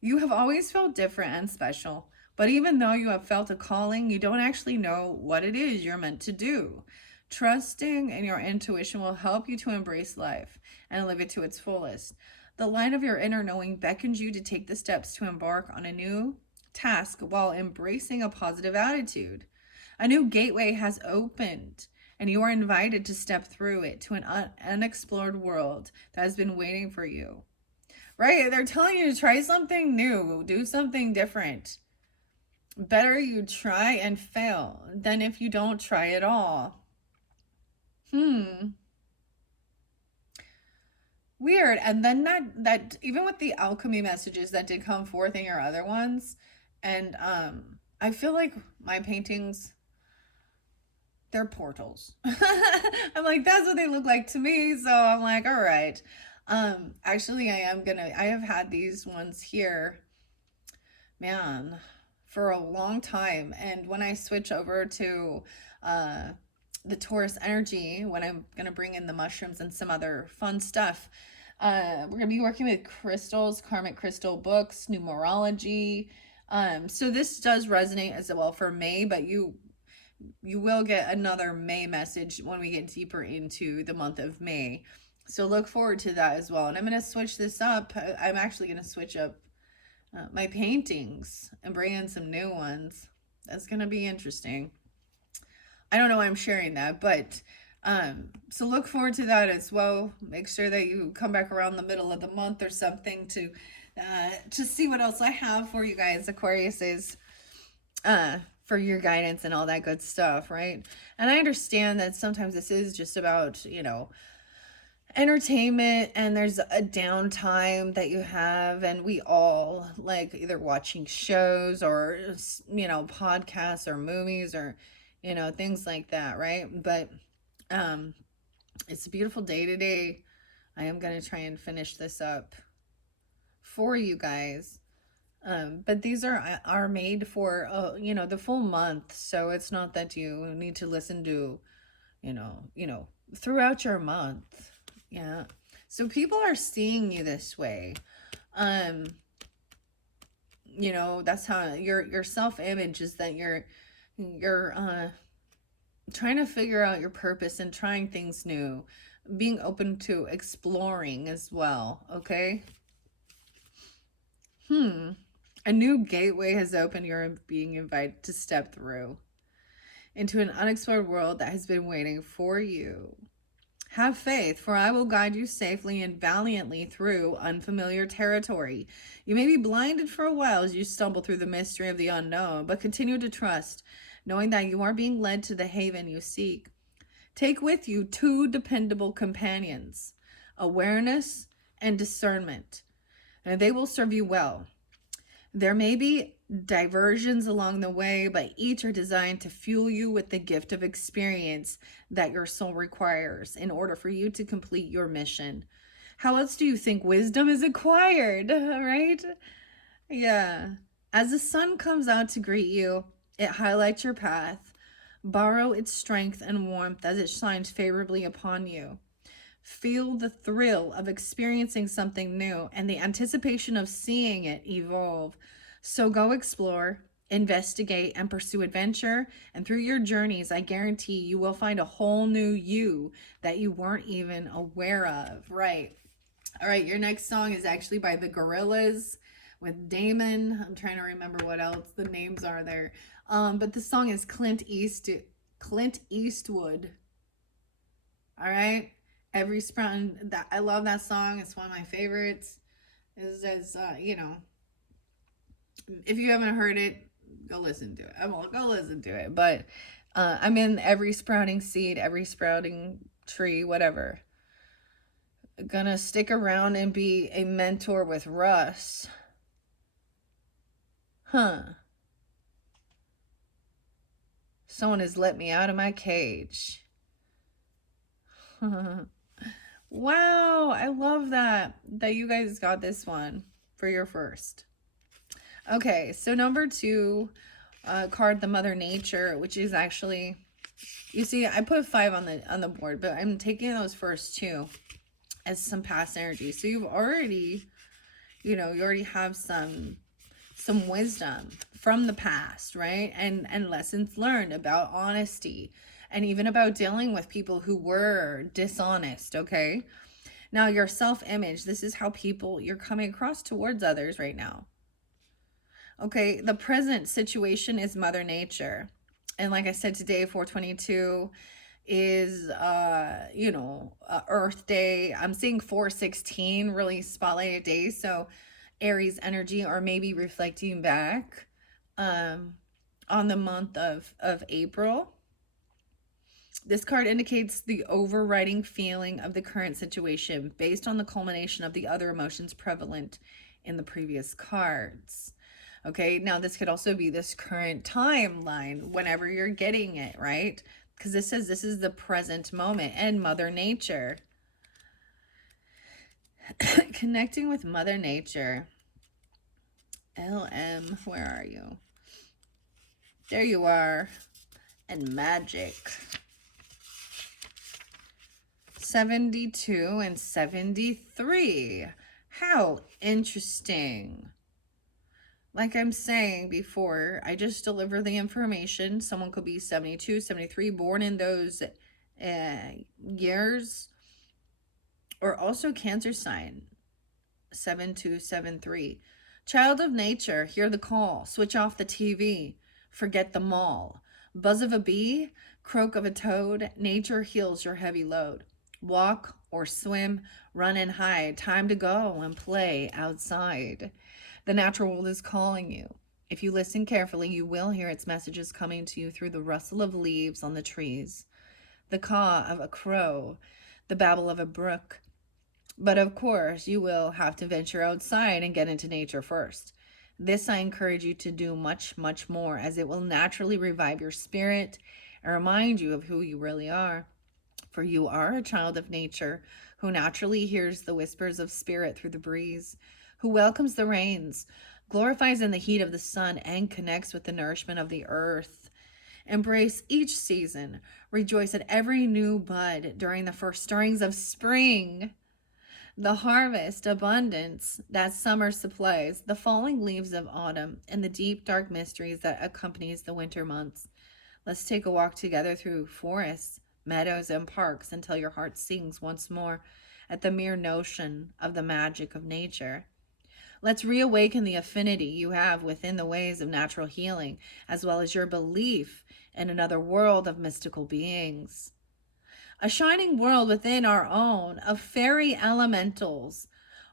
You have always felt different and special, but even though you have felt a calling, you don't actually know what it is you're meant to do. Trusting in your intuition will help you to embrace life and live it to its fullest. The light of your inner knowing beckons you to take the steps to embark on a new task while embracing a positive attitude. A new gateway has opened, and you are invited to step through it to an unexplored world that has been waiting for you. Right? They're telling you to try something new, do something different. Better you try and fail than if you don't try at all. Weird. And then that even with the alchemy messages that did come forth in your other ones, and I feel like my paintings, they're portals. I'm like, that's what they look like to me. So I'm like, all right. Actually, I have had these ones here, man, for a long time. And when I switch over to the Taurus energy, when I'm going to bring in the mushrooms and some other fun stuff, we're going to be working with crystals, karmic crystal books, numerology. So this does resonate as well for May, but you will get another May message when we get deeper into the month of May. So look forward to that as well. And I'm going to switch this up. I'm actually going to switch up my paintings and bring in some new ones. That's going to be interesting. I don't know why I'm sharing that, but so look forward to that as well. Make sure that you come back around the middle of the month or something to see what else I have for you guys, Aquariuses, for your guidance and all that good stuff, right? And I understand that sometimes this is just about, entertainment, and there's a downtime that you have, and we all like either watching shows or, podcasts or movies or, things like that, right? But it's a beautiful day today. I am going to try and finish this up for you guys. But these are made for, the full month. So it's not that you need to listen to, throughout your month. Yeah. So people are seeing you this way. That's how your self-image is, that you're trying to figure out your purpose and trying things new, being open to exploring as well. Okay. A new gateway has opened. You're being invited to step through into an unexplored world that has been waiting for you. Have faith, for I will guide you safely and valiantly through unfamiliar territory. You may be blinded for a while as you stumble through the mystery of the unknown, but continue to trust, knowing that you are being led to the haven you seek. Take with you 2 dependable companions, awareness and discernment, and they will serve you well. There may be diversions along the way, but each are designed to fuel you with the gift of experience that your soul requires in order for you to complete your mission. How else do you think wisdom is acquired, right? Yeah. As the sun comes out to greet you, it highlights your path. Borrow its strength and warmth as it shines favorably upon you. Feel the thrill of experiencing something new and the anticipation of seeing it evolve. So go explore, investigate, and pursue adventure. And through your journeys, I guarantee you will find a whole new you that you weren't even aware of. Right. All right. Your next song is actually by the Gorillas with Damon. I'm trying to remember what else the names are there. But the song is Clint Eastwood. All right. Every Sprouting, that I love that song. It's one of my favorites. Is as you know, if you haven't heard it, go listen to it. I won't go listen to it, but I'm in every sprouting seed, every sprouting tree, whatever. Gonna stick around and be a mentor with Russ. Huh. Someone has let me out of my cage. Wow, I love that you guys got this one for your first. Okay, so number 2 card, the Mother Nature, which is actually, you see, I put 5 on the board, but I'm taking those first 2 as some past energy. So you've already, you already have some wisdom from the past, right? And lessons learned about honesty and even about dealing with people who were dishonest, okay? Now, your self-image, this is how you're coming across towards others right now. Okay, the present situation is Mother Nature. And like I said, today, 422 is, Earth Day. I'm seeing 416, really spotlighted day. So Aries energy, or maybe reflecting back on the month of April. This card indicates the overriding feeling of the current situation based on the culmination of the other emotions prevalent in the previous cards. Okay, now this could also be this current timeline whenever you're getting it, right? Because this says this is the present moment and Mother Nature. Connecting with Mother Nature. LM, where are you? There you are. And magic. 72 and 73. How interesting. Like I'm saying before, I just deliver the information. Someone could be 72, 73, born in those years. Or also Cancer sign, 7273. Child of nature, hear the call. Switch off the TV. Forget the mall. Buzz of a bee, croak of a toad. Nature heals your heavy load. Walk or swim, run and hide. Time to go and play outside. The natural world is calling you. If you listen carefully, you will hear its messages coming to you through the rustle of leaves on the trees, the caw of a crow, the babble of a brook. But of course, you will have to venture outside and get into nature first. This I encourage you to do much, much more, as it will naturally revive your spirit and remind you of who you really are. For you are a child of nature who naturally hears the whispers of spirit through the breeze, who welcomes the rains, glorifies in the heat of the sun, and connects with the nourishment of the earth. Embrace each season. Rejoice at every new bud during the first stirrings of spring. The harvest, abundance that summer supplies, the falling leaves of autumn, and the deep, dark mysteries that accompanies the winter months. Let's take a walk together through forests, meadows, and parks until your heart sings once more at the mere notion of the magic of nature. Let's reawaken the affinity you have within the ways of natural healing, as well as your belief in another world of mystical beings. A shining world within our own of fairy elementals,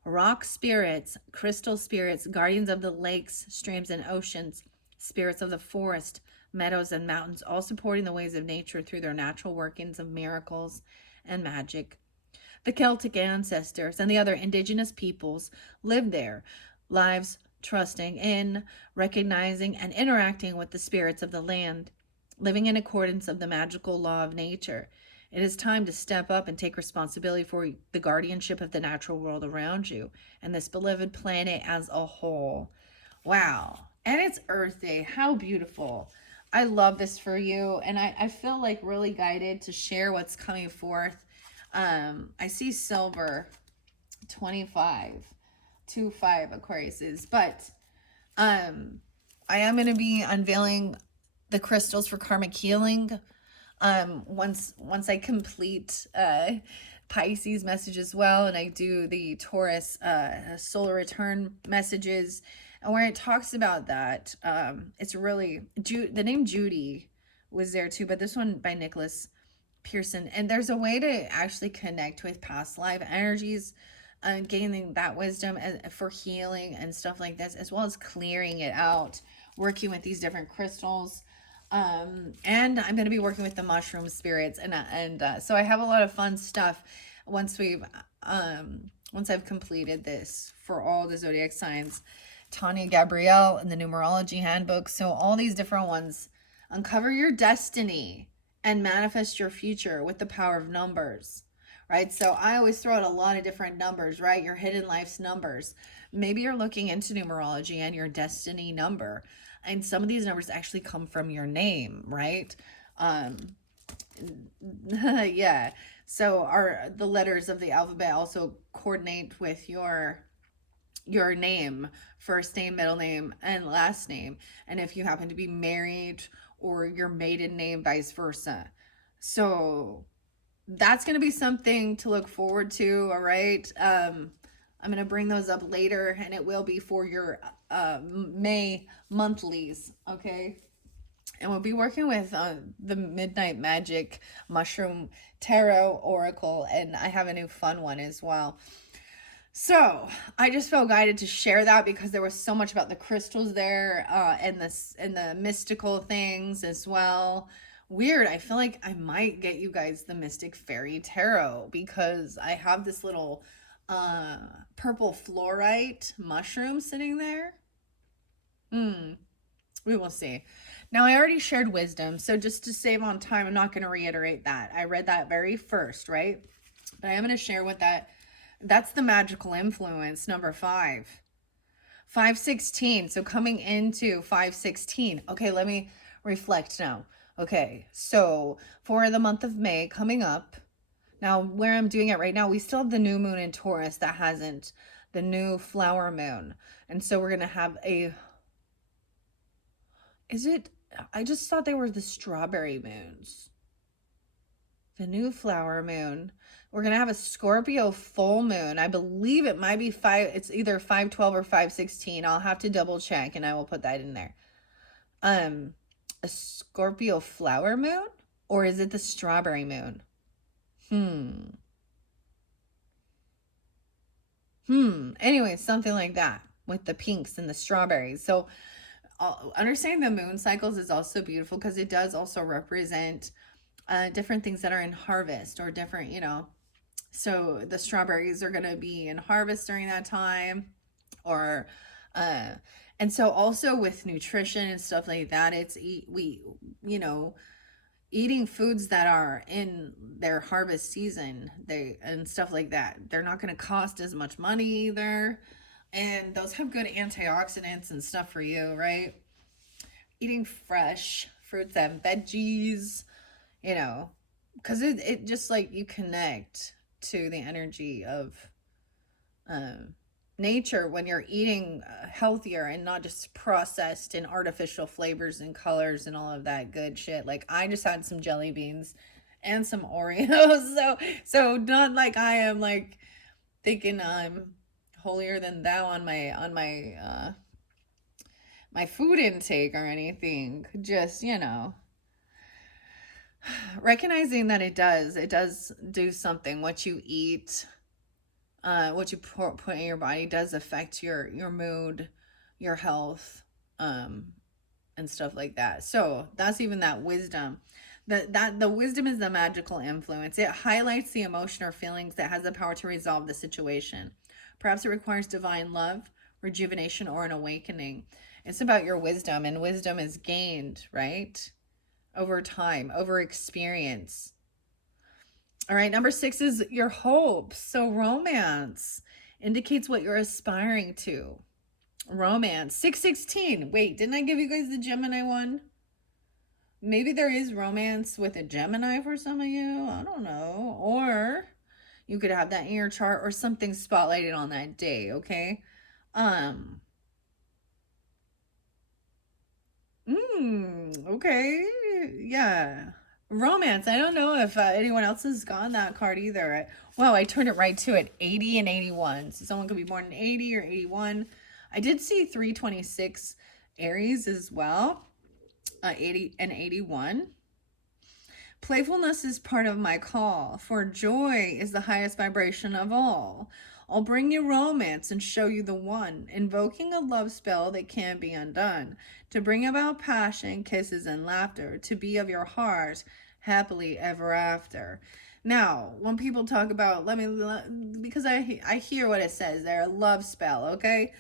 rock spirits, crystal spirits, guardians of the lakes, streams, and oceans, spirits of the forest, meadows, and mountains, all supporting the ways of nature through their natural workings of miracles and magic. The Celtic ancestors and the other indigenous peoples lived there, lives trusting in, recognizing, and interacting with the spirits of the land, living in accordance of the magical law of nature. It is time to step up and take responsibility for the guardianship of the natural world around you and this beloved planet as a whole. Wow. And it's Earth Day. How beautiful. I love this for you. And I feel like really guided to share what's coming forth. I see silver 25, 25 Aquariuses, but I am going to be unveiling the crystals for karmic healing once I complete Pisces message as well, and I do the Taurus solar return messages, and where it talks about that, it's really the name Judy was there too, but this one by Nicholas Pearson, and there's a way to actually connect with past life energies and gaining that wisdom for healing and stuff like this, as well as clearing it out, working with these different crystals. And I'm going to be working with the mushroom spirits, and so I have a lot of fun stuff once I've completed this for all the zodiac signs. Tanya Gabrielle and the numerology handbook. So all these different ones. Uncover your destiny and manifest your future with the power of numbers, right? So I always throw out a lot of different numbers, right? Your hidden life's numbers. Maybe you're looking into numerology and your destiny number. And some of these numbers actually come from your name, right? Yeah. So the letters of the alphabet also coordinate with your name, first name, middle name, and last name. And if you happen to be married, or your maiden name, vice versa. So that's going to be something to look forward to. All right. I'm going to bring those up later, and it will be for your May monthlies. Okay. And we'll be working with the Midnight Magic Mushroom Tarot Oracle, and I have a new fun one as well. So I just felt guided to share that because there was so much about the crystals there, and the mystical things as well. Weird. I feel like I might get you guys the Mystic Fairy Tarot because I have this little purple fluorite mushroom sitting there. We will see. Now, I already shared wisdom, so just to save on time, I'm not going to reiterate that. I read that very first, right? But I am going to share what that's the magical influence, number 5. 516. So coming into 516. Okay, let me reflect now. Okay, so for the month of May coming up, now where I'm doing it right now, we still have the new moon in Taurus that hasn't, the new flower moon. And so we're going to have I just thought they were the strawberry moons. The new flower moon. We're going to have a Scorpio full moon. I believe it might be it's either 512 or 516. I'll have to double check, and I will put that in there. A Scorpio flower moon? Or is it the strawberry moon? Anyway, something like that with the pinks and the strawberries. So understanding the moon cycles is also beautiful because it does also represent different things that are in harvest, or different, so the strawberries are going to be in harvest during that time, or and so also with nutrition and stuff like that, it's eating foods that are in their harvest season, and stuff like that. They're not going to cost as much money either, and those have good antioxidants and stuff for you, right? Eating fresh fruits and veggies, because it just like you connect to the energy of nature when you're eating healthier and not just processed and artificial flavors and colors and all of that good shit. Like I just had some jelly beans and some Oreos, so not like I am like thinking I'm holier than thou on my my food intake or anything. Just recognizing that it does do something. What you eat, what you put in your body does affect your mood, your health, and stuff like that. So that's even that wisdom. The wisdom is the magical influence. It highlights the emotion or feelings that has the power to resolve the situation. Perhaps it requires divine love rejuvenation or an awakening. It's about your wisdom, and wisdom is gained, right? Over time, over experience. All right, number 6 is your hopes. So romance indicates what you're aspiring to. Romance. 616. Wait, didn't I give you guys the Gemini one? Maybe there is romance with a Gemini for some of you. I don't know. Or you could have that in your chart or something spotlighted on that day, okay? Okay. Yeah. Romance. I don't know if anyone else has gotten that card either. Wow, I turned it right to it. 80 and 81. So someone could be born in 80 or 81. I did see 326 Aries as well. 80 and 81. Playfulness is part of my call, for joy is the highest vibration of all. I'll bring you romance and show you the one, invoking a love spell that can't be undone, to bring about passion, kisses, and laughter, to be of your heart, happily ever after. Now, when people talk about, because I hear what it says there, love spell, okay?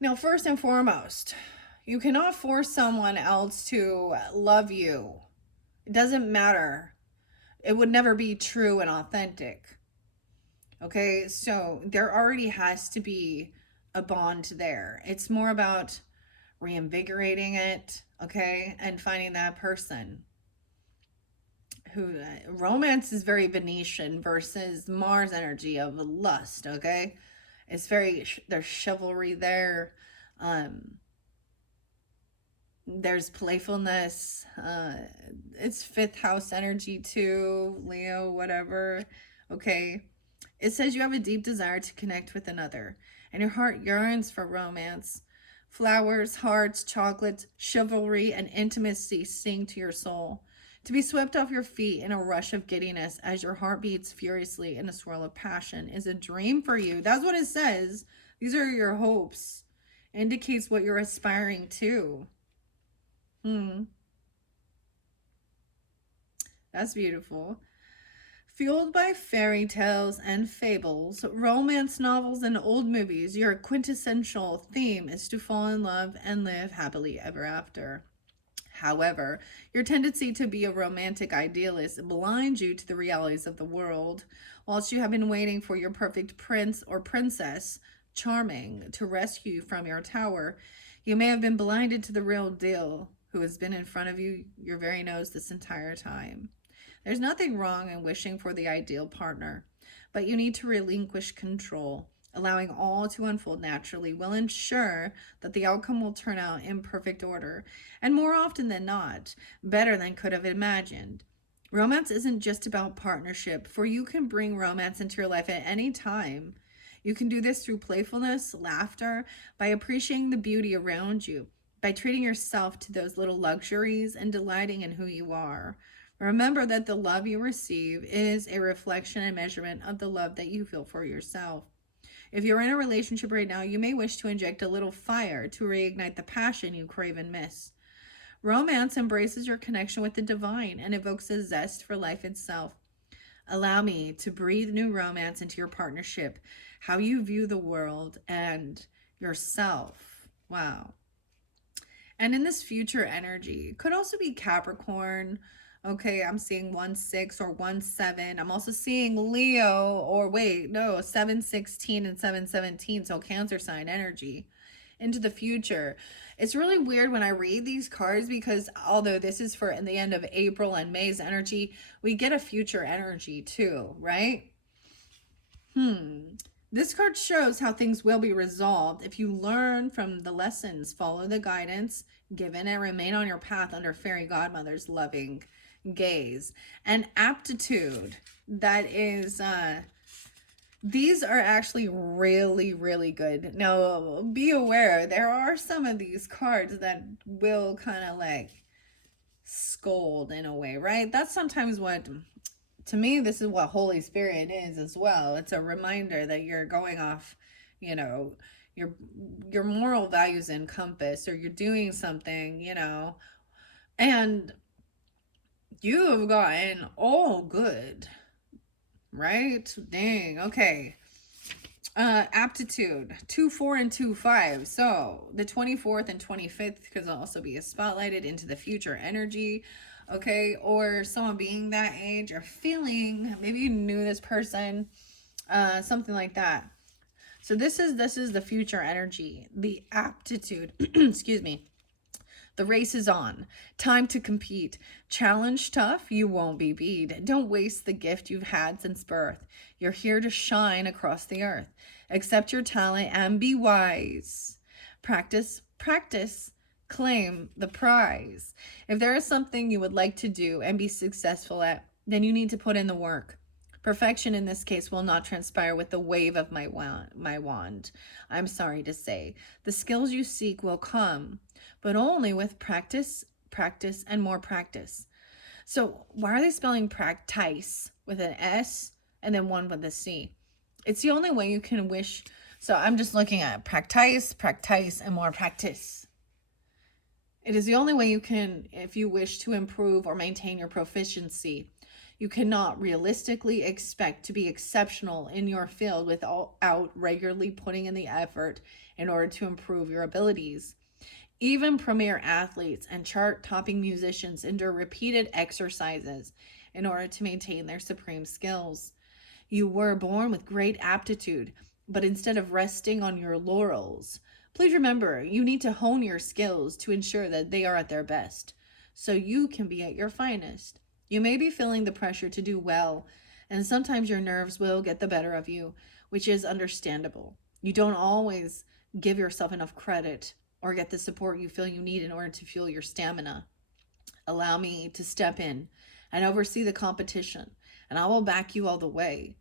Now, first and foremost, you cannot force someone else to love you. It doesn't matter. It would never be true and authentic. Okay, so there already has to be a bond there. It's more about reinvigorating it, okay, and finding that person who romance is very Venetian versus Mars energy of lust, okay? It's very, there's chivalry there. There's playfulness. It's 5th house energy too, Leo, whatever. Okay. It says you have a deep desire to connect with another, and your heart yearns for romance. Flowers, hearts, chocolates, chivalry, and intimacy sing to your soul. To be swept off your feet in a rush of giddiness as your heart beats furiously in a swirl of passion is a dream for you. That's what it says. These are your hopes. It indicates what you're aspiring to. That's beautiful. Fueled by fairy tales and fables, romance novels, and old movies, your quintessential theme is to fall in love and live happily ever after. However, your tendency to be a romantic idealist blinds you to the realities of the world. Whilst you have been waiting for your perfect prince or princess, charming, to rescue you from your tower, you may have been blinded to the real deal, who has been in front of you, your very nose, this entire time. There's nothing wrong in wishing for the ideal partner, but you need to relinquish control. Allowing all to unfold naturally will ensure that the outcome will turn out in perfect order, and more often than not, better than could have imagined. Romance isn't just about partnership, for you can bring romance into your life at any time. You can do this through playfulness, laughter, by appreciating the beauty around you, by treating yourself to those little luxuries and delighting in who you are. Remember that the love you receive is a reflection and measurement of the love that you feel for yourself. If you're in a relationship right now, you may wish to inject a little fire to reignite the passion you crave and miss. Romance embraces your connection with the divine and evokes a zest for life itself. Allow me to breathe new romance into your partnership, how you view the world and yourself. Wow. And in this future energy, it could also be Capricorn. Okay, I'm seeing 1-6 or 1-7. I'm also seeing Leo, or wait, no, 7-16 and 7-17. So Cancer sign energy into the future. It's really weird when I read these cards because although this is for in the end of April and May's energy, we get a future energy too, right? This card shows how things will be resolved if you learn from the lessons, follow the guidance given, and remain on your path under Fairy Godmother's loving gaze. And aptitude, that is, these are actually really, really good. Now, be aware, there are some of these cards that will kind of like scold in a way, right? That's sometimes what... To me, this is what Holy Spirit is as well. It's a reminder that you're going off, you know, your moral values and compass, or you're doing something, you know, and you have gotten all good, right? Dang, okay. Aptitude 2, 4, and 2, 5. So the 24th and 25th could also be a spotlighted into the future energy. Okay, or someone being that age or feeling, maybe you knew this person, something like that. So this is the future energy, the aptitude. Excuse me. The race is on. Time to compete. Challenge tough, you won't be beat. Don't waste the gift you've had since birth. You're here to shine across the earth. Accept your talent and be wise. Practice, practice, claim the prize. If there is something you would like to do and be successful at, then you need to put in the work. Perfection in this case will not transpire with the wave of my wand. I'm sorry to say. The skills you seek will come, but only with practice, practice, and more practice. So why are they spelling practice with an S and then one with a C? It's the only way you can wish. So I'm just looking at practice, practice, and more practice. It is the only way you can, if you wish to improve or maintain your proficiency. You cannot realistically expect to be exceptional in your field without regularly putting in the effort in order to improve your abilities. Even premier athletes and chart-topping musicians endure repeated exercises in order to maintain their supreme skills. You were born with great aptitude, but instead of resting on your laurels, please remember you need to hone your skills to ensure that they are at their best, so you can be at your finest. You may be feeling the pressure to do well, and sometimes your nerves will get the better of you, which is understandable. You don't always give yourself enough credit or get the support you feel you need in order to fuel your stamina. Allow me to step in and oversee the competition, and I will back you all the way.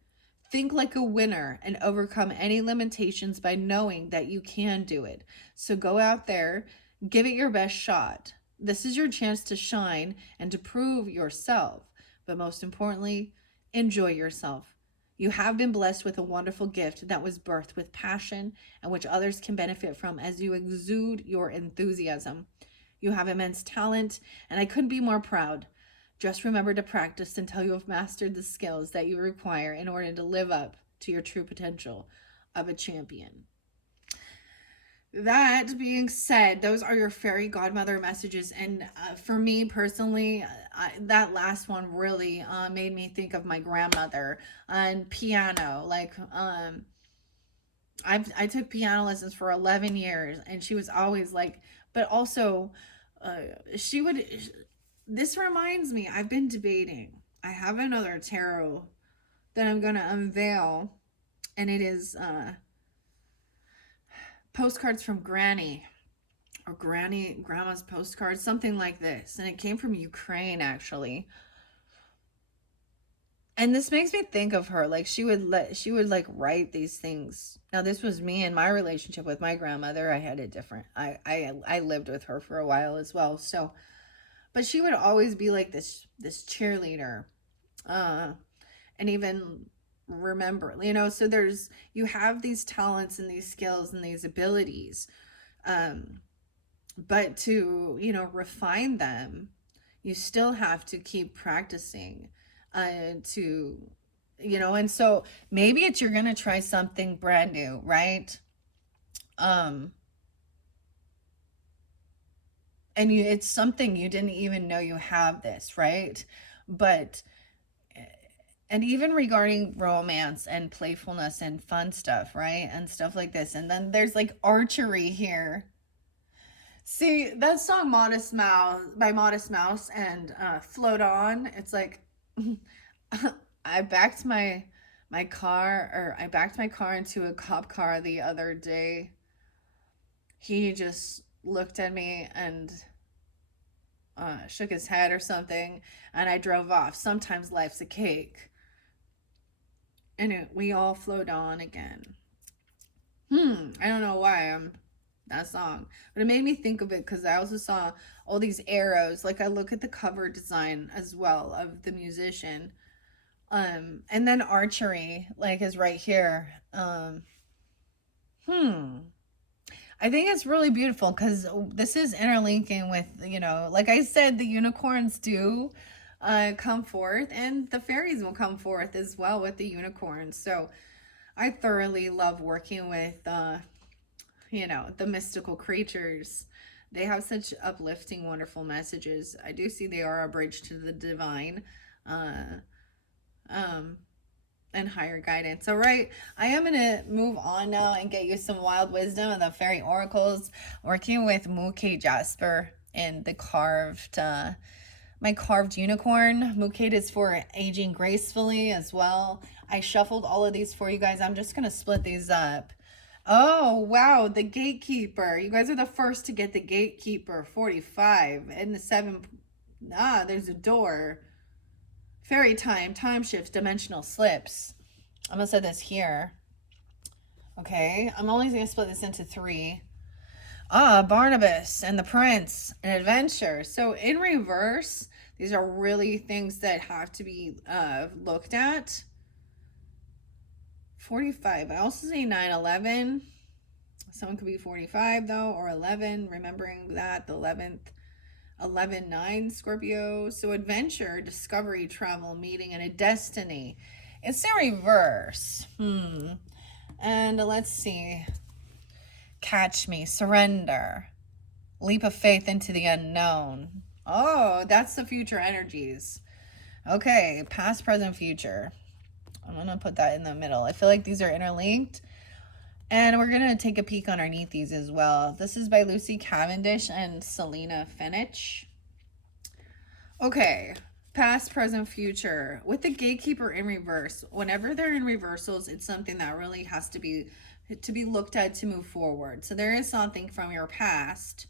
Think like a winner and overcome any limitations by knowing that you can do it. So go out there, give it your best shot. This is your chance to shine and to prove yourself, but most importantly, enjoy yourself. You have been blessed with a wonderful gift that was birthed with passion and which others can benefit from as you exude your enthusiasm. You have immense talent, and I couldn't be more proud. Just remember to practice until you have mastered the skills that you require in order to live up to your true potential of a champion. That being said, those are your fairy godmother messages. And for me personally, that last one really made me think of my grandmother on piano. Like, I took piano lessons for 11 years, and she was always like, but also, she would, this reminds me, I've been debating. I have another tarot that I'm going to unveil, and it is, postcards from Granny, or grandma's postcards, something like this, and it came from Ukraine actually. And this makes me think of her, like she would like write these things. Now this was me and my relationship with my grandmother. I had it different. I lived with her for a while as well, so but she would always be like this cheerleader, and even remember, so you have these talents and these skills and these abilities, but to refine them, you still have to keep practicing, to and so maybe you're gonna try something brand new, right? And it's something you didn't even know you have this, right? But and even regarding romance and playfulness and fun stuff, right? And stuff like this. And then there's like archery here. See, that song Modest Mouse by Modest Mouse and Float On, it's like I backed my car into a cop car the other day. He just looked at me and shook his head or something, and I drove off. Sometimes life's a cake. And we all float on again. I don't know why that song, but it made me think of it because I also saw all these arrows. Like I look at the cover design as well of the musician, and then archery like is right here. I think it's really beautiful because this is interlinking with, like I said, the unicorns do come forth, and the fairies will come forth as well with the unicorns. So I thoroughly love working with, you know, the mystical creatures. They have such uplifting, wonderful messages. I do see they are a bridge to the divine. Uh, um, and higher guidance. All right, I am going to move on now and get you some wild wisdom and the fairy oracles, working with Mookie Jasper and the carved, my carved unicorn. Mookie is for aging gracefully as well. I shuffled all of these for you guys. I'm just going to split these up. Oh, wow, the gatekeeper. You guys are the first to get the gatekeeper, 45, and the 7. There's a door. Fairy time, time shifts, dimensional slips. I'm going to set this here. Okay, I'm only going to split this into 3. Barnabas and the prince, an adventure. So in reverse, these are really things that have to be looked at. 45. I also say 9/11. Someone could be 45 though, or 11. Remembering that the 11th. 11/9 Scorpio. So adventure, discovery, travel, meeting, and a destiny. It's a reverse. And let's see. Catch me, surrender, leap of faith into the unknown. Oh, that's the future energies. Okay, past, present, future. I'm going to put that in the middle. I feel like these are interlinked. And we're going to take a peek underneath these as well. This is by Lucy Cavendish and Selena Finich. Okay, past, present, future. With the gatekeeper in reverse, whenever they're in reversals, it's something that really has to be looked at to move forward. So there is something from your past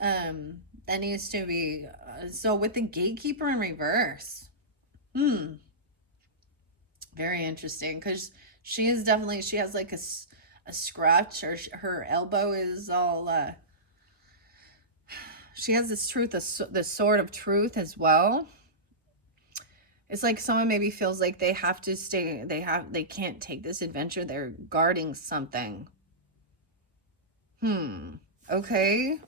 that needs to be... so with the gatekeeper in reverse, very interesting, because she is definitely, she has like a scratch, or her elbow is all, she has this truth, the sword of truth as well. It's like someone maybe feels like they have to stay, they can't take this adventure. They're guarding something. Okay.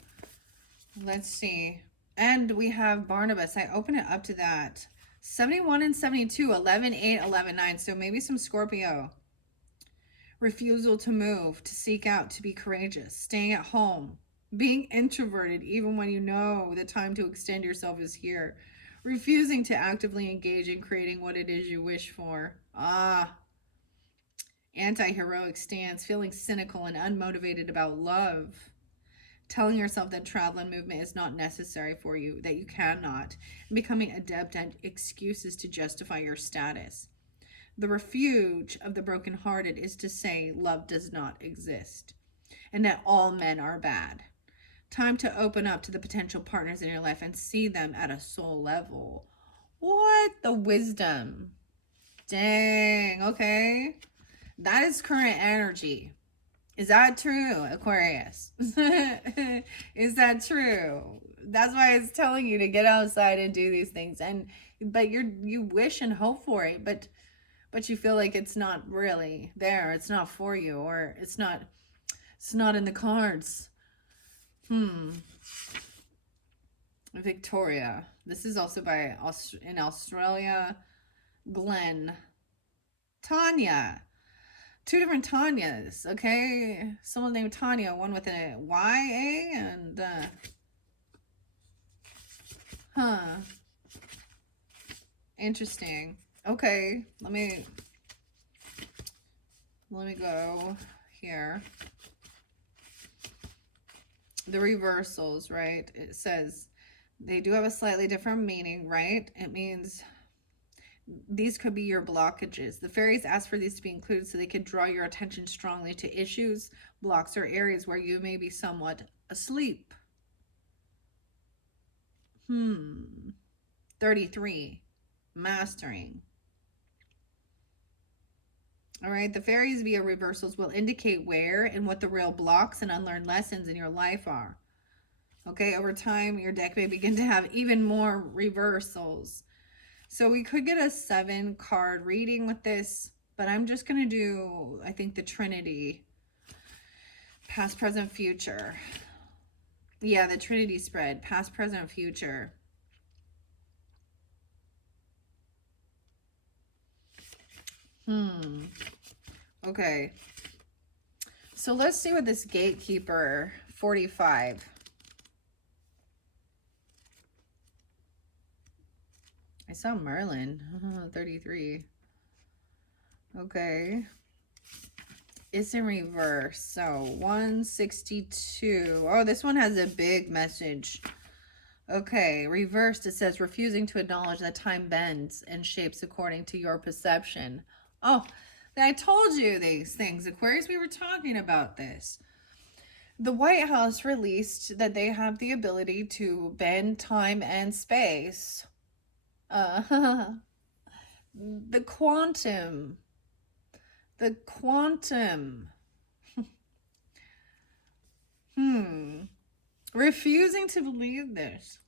Let's see. And we have Barnabas. I open it up to that. 71 and 72, 11, 8, 11, 9. So maybe some Scorpio. Refusal to move, to seek out, to be courageous, staying at home, being introverted even when you know the time to extend yourself is here, refusing to actively engage in creating what it is you wish for. Anti-heroic stance, feeling cynical and unmotivated about love, telling yourself that travel and movement is not necessary for you, that you cannot, and becoming adept at excuses to justify your status. The refuge of the brokenhearted is to say love does not exist and that all men are bad. Time to open up to the potential partners in your life and see them at a soul level. What? The wisdom. Dang, okay. That is current energy. Is that true, Aquarius? Is that true? That's why it's telling you to get outside and do these things. But you wish and hope for it, but you feel like it's not really there. It's not for you, or it's not in the cards. Victoria. This is also by in Australia. Glenn. Tanya. 2 different Tanyas, okay? Someone named Tanya, one with a Y-A and interesting. Okay, let me go here. The reversals, right? It says they do have a slightly different meaning, right? It means these could be your blockages. The fairies ask for these to be included so they could draw your attention strongly to issues, blocks, or areas where you may be somewhat asleep. 33. Mastering. All right, the fairies via reversals will indicate where and what the real blocks and unlearned lessons in your life are. Okay, over time, your deck may begin to have even more reversals. So we could get a 7-card reading with this, but I'm just going to do, I think, the Trinity. Past, present, future. Yeah, the Trinity spread. Past, present, future. Okay. So let's see what this gatekeeper 45. I saw Merlin 33. Okay. It's in reverse. So 162. Oh, this one has a big message. Okay, reversed, it says refusing to acknowledge that time bends and shapes according to your perception. Oh, I told you these things, Aquarius. We were talking about this. The White House released that they have the ability to bend time and space. The quantum. The quantum. Refusing to believe this.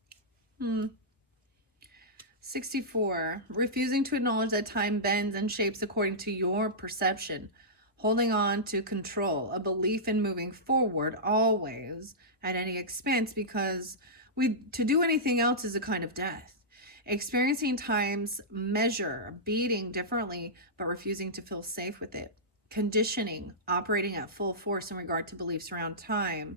64. Refusing to acknowledge that time bends and shapes according to your perception. Holding on to control. A belief in moving forward always at any expense, because to do anything else is a kind of death. Experiencing time's measure, beating differently, but refusing to feel safe with it. Conditioning, operating at full force in regard to beliefs around time.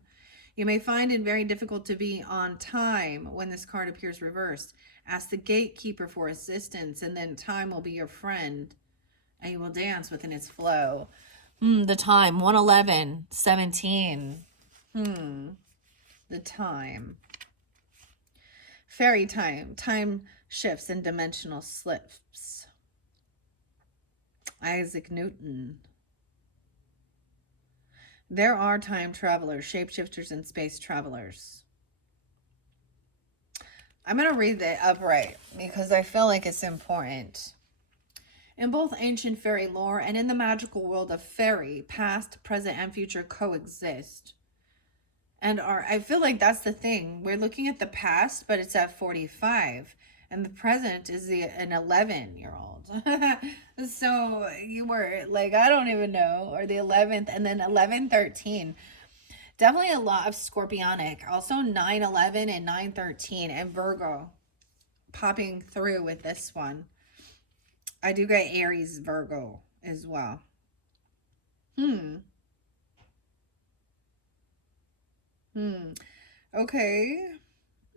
You may find it very difficult to be on time when this card appears reversed. Ask the gatekeeper for assistance, and then time will be your friend, and you will dance within its flow. The time, 111:17. The time. Fairy time. Time shifts and dimensional slips. Isaac Newton. There are time travelers, shapeshifters, and space travelers. I'm going to read that upright because I feel like it's important. In both ancient fairy lore and in the magical world of fairy, past, present, and future coexist. And I feel like that's the thing. We're looking at the past, but it's at 45. And the present is an 11-year-old. So you were like, I don't even know. Or the 11th, and then 11:13. Definitely a lot of Scorpionic. Also 9/11 and 9/13 and Virgo popping through with this one. I do get Aries Virgo as well. Okay.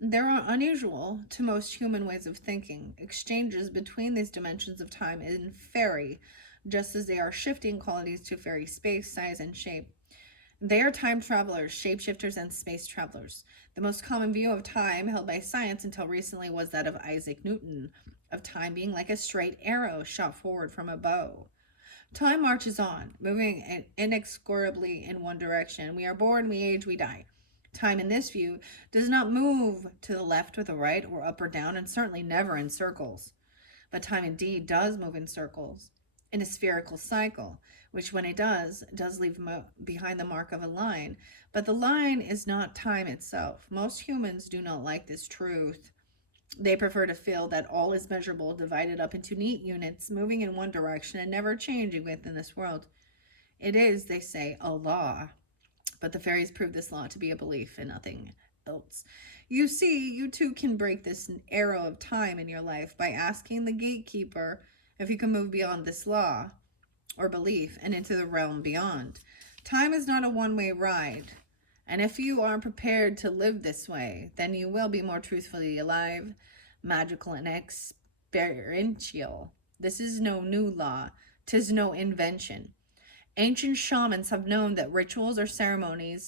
There are unusual to most human ways of thinking, exchanges between these dimensions of time in fairy, just as they are shifting qualities to fairy space, size, and shape. They are time travelers, shapeshifters, and space travelers. The most common view of time held by science until recently was that of Isaac Newton, of time being like a straight arrow shot forward from a bow. Time marches on, moving inexorably in one direction. We are born, we age, we die. Time in this view does not move to the left or the right or up or down, and certainly never in circles. But time indeed does move in circles, in a spherical cycle, which when it does leave behind the mark of a line. But the line is not time itself. Most humans do not like this truth. They prefer to feel that all is measurable, divided up into neat units, moving in one direction and never changing within this world. It is, they say, a law. But the fairies prove this law to be a belief and nothing else. You see, you too can break this arrow of time in your life by asking the gatekeeper if you can move beyond this law or belief and into the realm beyond. Time is not a one-way ride. And if you are prepared to live this way, then you will be more truthfully alive, magical, and experiential. This is no new law. 'Tis no invention. Ancient shamans have known that rituals or ceremony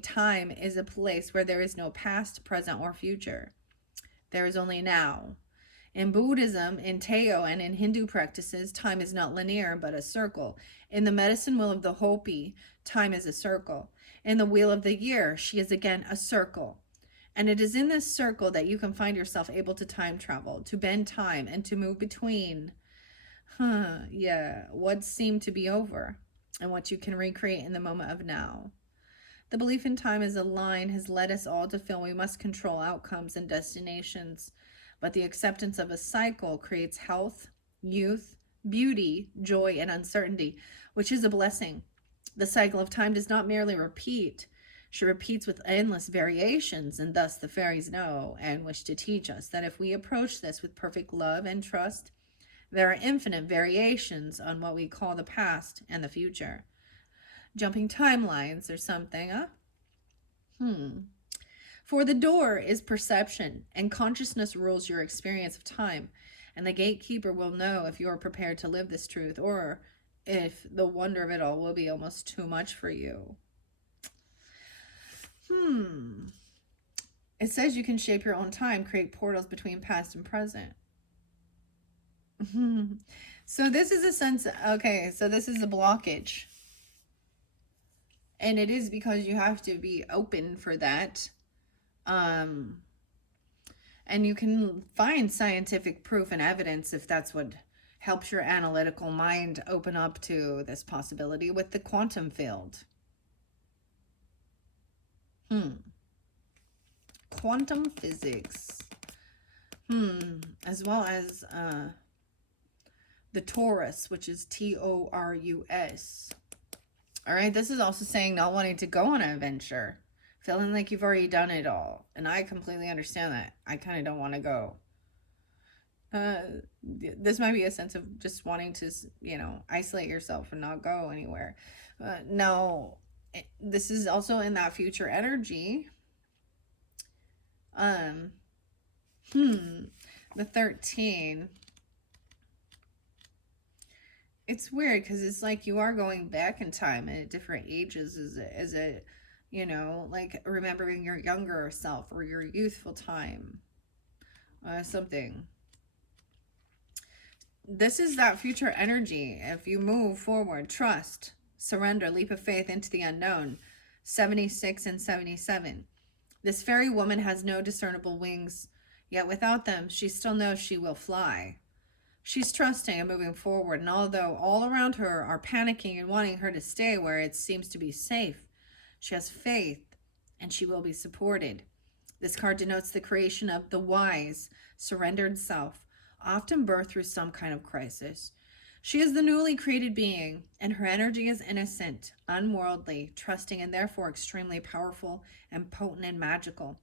time is a place where there is no past, present, or future. There is only now. In Buddhism, in Tao, and in Hindu practices, time is not linear, but a circle. In the medicine wheel of the Hopi, time is a circle. In the wheel of the year, she is again a circle. And it is in this circle that you can find yourself able to time travel, to bend time, and to move between what seemed to be over and what you can recreate in the moment of now. The belief in time as a line has led us all to feel we must control outcomes and destinations, but the acceptance of a cycle creates health, youth, beauty, joy, and uncertainty, which is a blessing. The cycle of time does not merely repeat. She repeats with endless variations, and thus the fairies know and wish to teach us that if we approach this with perfect love and trust, There are infinite variations on what we call the past and the future. Jumping timelines or something, huh? For the door is perception, and consciousness rules your experience of time, and the gatekeeper will know if you are prepared to live this truth, or if the wonder of it all will be almost too much for you. It says you can shape your own time, create portals between past and present. So this is a sense, okay, so this is a blockage. And it is because you have to be open for that. And you can find scientific proof and evidence if that's what helps your analytical mind open up to this possibility with the quantum field. Quantum physics. As well as the Taurus, which is Taurus. All right, this is also saying not wanting to go on an adventure, feeling like you've already done it all. And I completely understand that. I kind of don't want to go. This might be a sense of just wanting to, you know, isolate yourself and not go anywhere. Now, this is also in that future energy. The 13. It's weird because it's like you are going back in time at different ages. Is it, you know, like remembering your younger self or your youthful time, something. This is that future energy. If you move forward, trust, surrender, leap of faith into the unknown. 76 and 77. This fairy woman has no discernible wings, yet without them, she still knows she will fly. She's trusting and moving forward, and although all around her are panicking and wanting her to stay where it seems to be safe, she has faith and she will be supported. This card denotes the creation of the wise, surrendered self, often birthed through some kind of crisis. She is the newly created being, and her energy is innocent, unworldly, trusting, and therefore extremely powerful and potent and magical.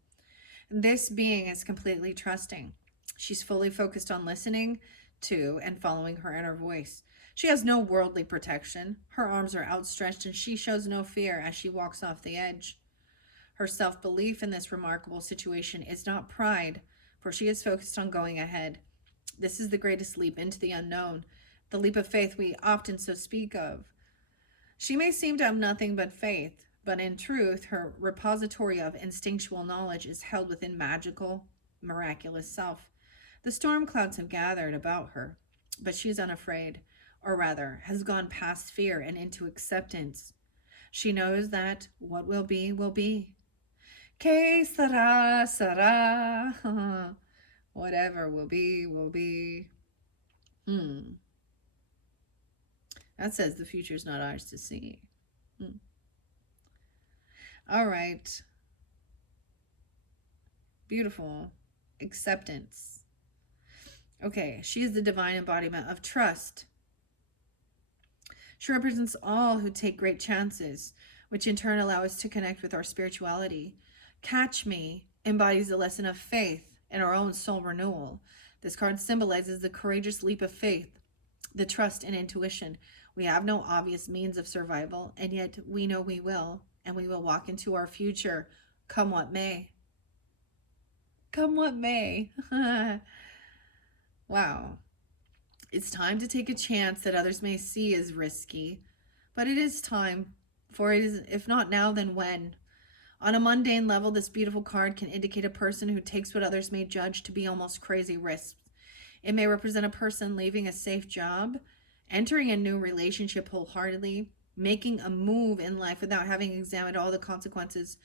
This being is completely trusting. She's fully focused on listening to and following her inner voice. She has no worldly protection. Her arms are outstretched and she shows no fear as she walks off the edge. Her self-belief in this remarkable situation is not pride, for she is focused on going ahead. This is the greatest leap into the unknown, the leap of faith we often so speak of. She may seem to have nothing but faith, but in truth, her repository of instinctual knowledge is held within magical, miraculous self. The storm clouds have gathered about her, but she is unafraid, or rather, has gone past fear and into acceptance. She knows that what will be, will be. Que sera, sera. Whatever will be, will be. That says the future is not ours to see. All right. Beautiful. Acceptance. Okay, she is the divine embodiment of trust. She represents all who take great chances, which in turn allow us to connect with our spirituality. Catch Me embodies the lesson of faith and our own soul renewal. This card symbolizes the courageous leap of faith, the trust and intuition. We have no obvious means of survival, and yet we know we will, and we will walk into our future, come what may. Come what may. Wow. It's time to take a chance that others may see as risky, but it is time, for it is, if not now, then when? On a mundane level, this beautiful card can indicate a person who takes what others may judge to be almost crazy risks. It may represent a person leaving a safe job, entering a new relationship wholeheartedly, making a move in life without having examined all the consequences.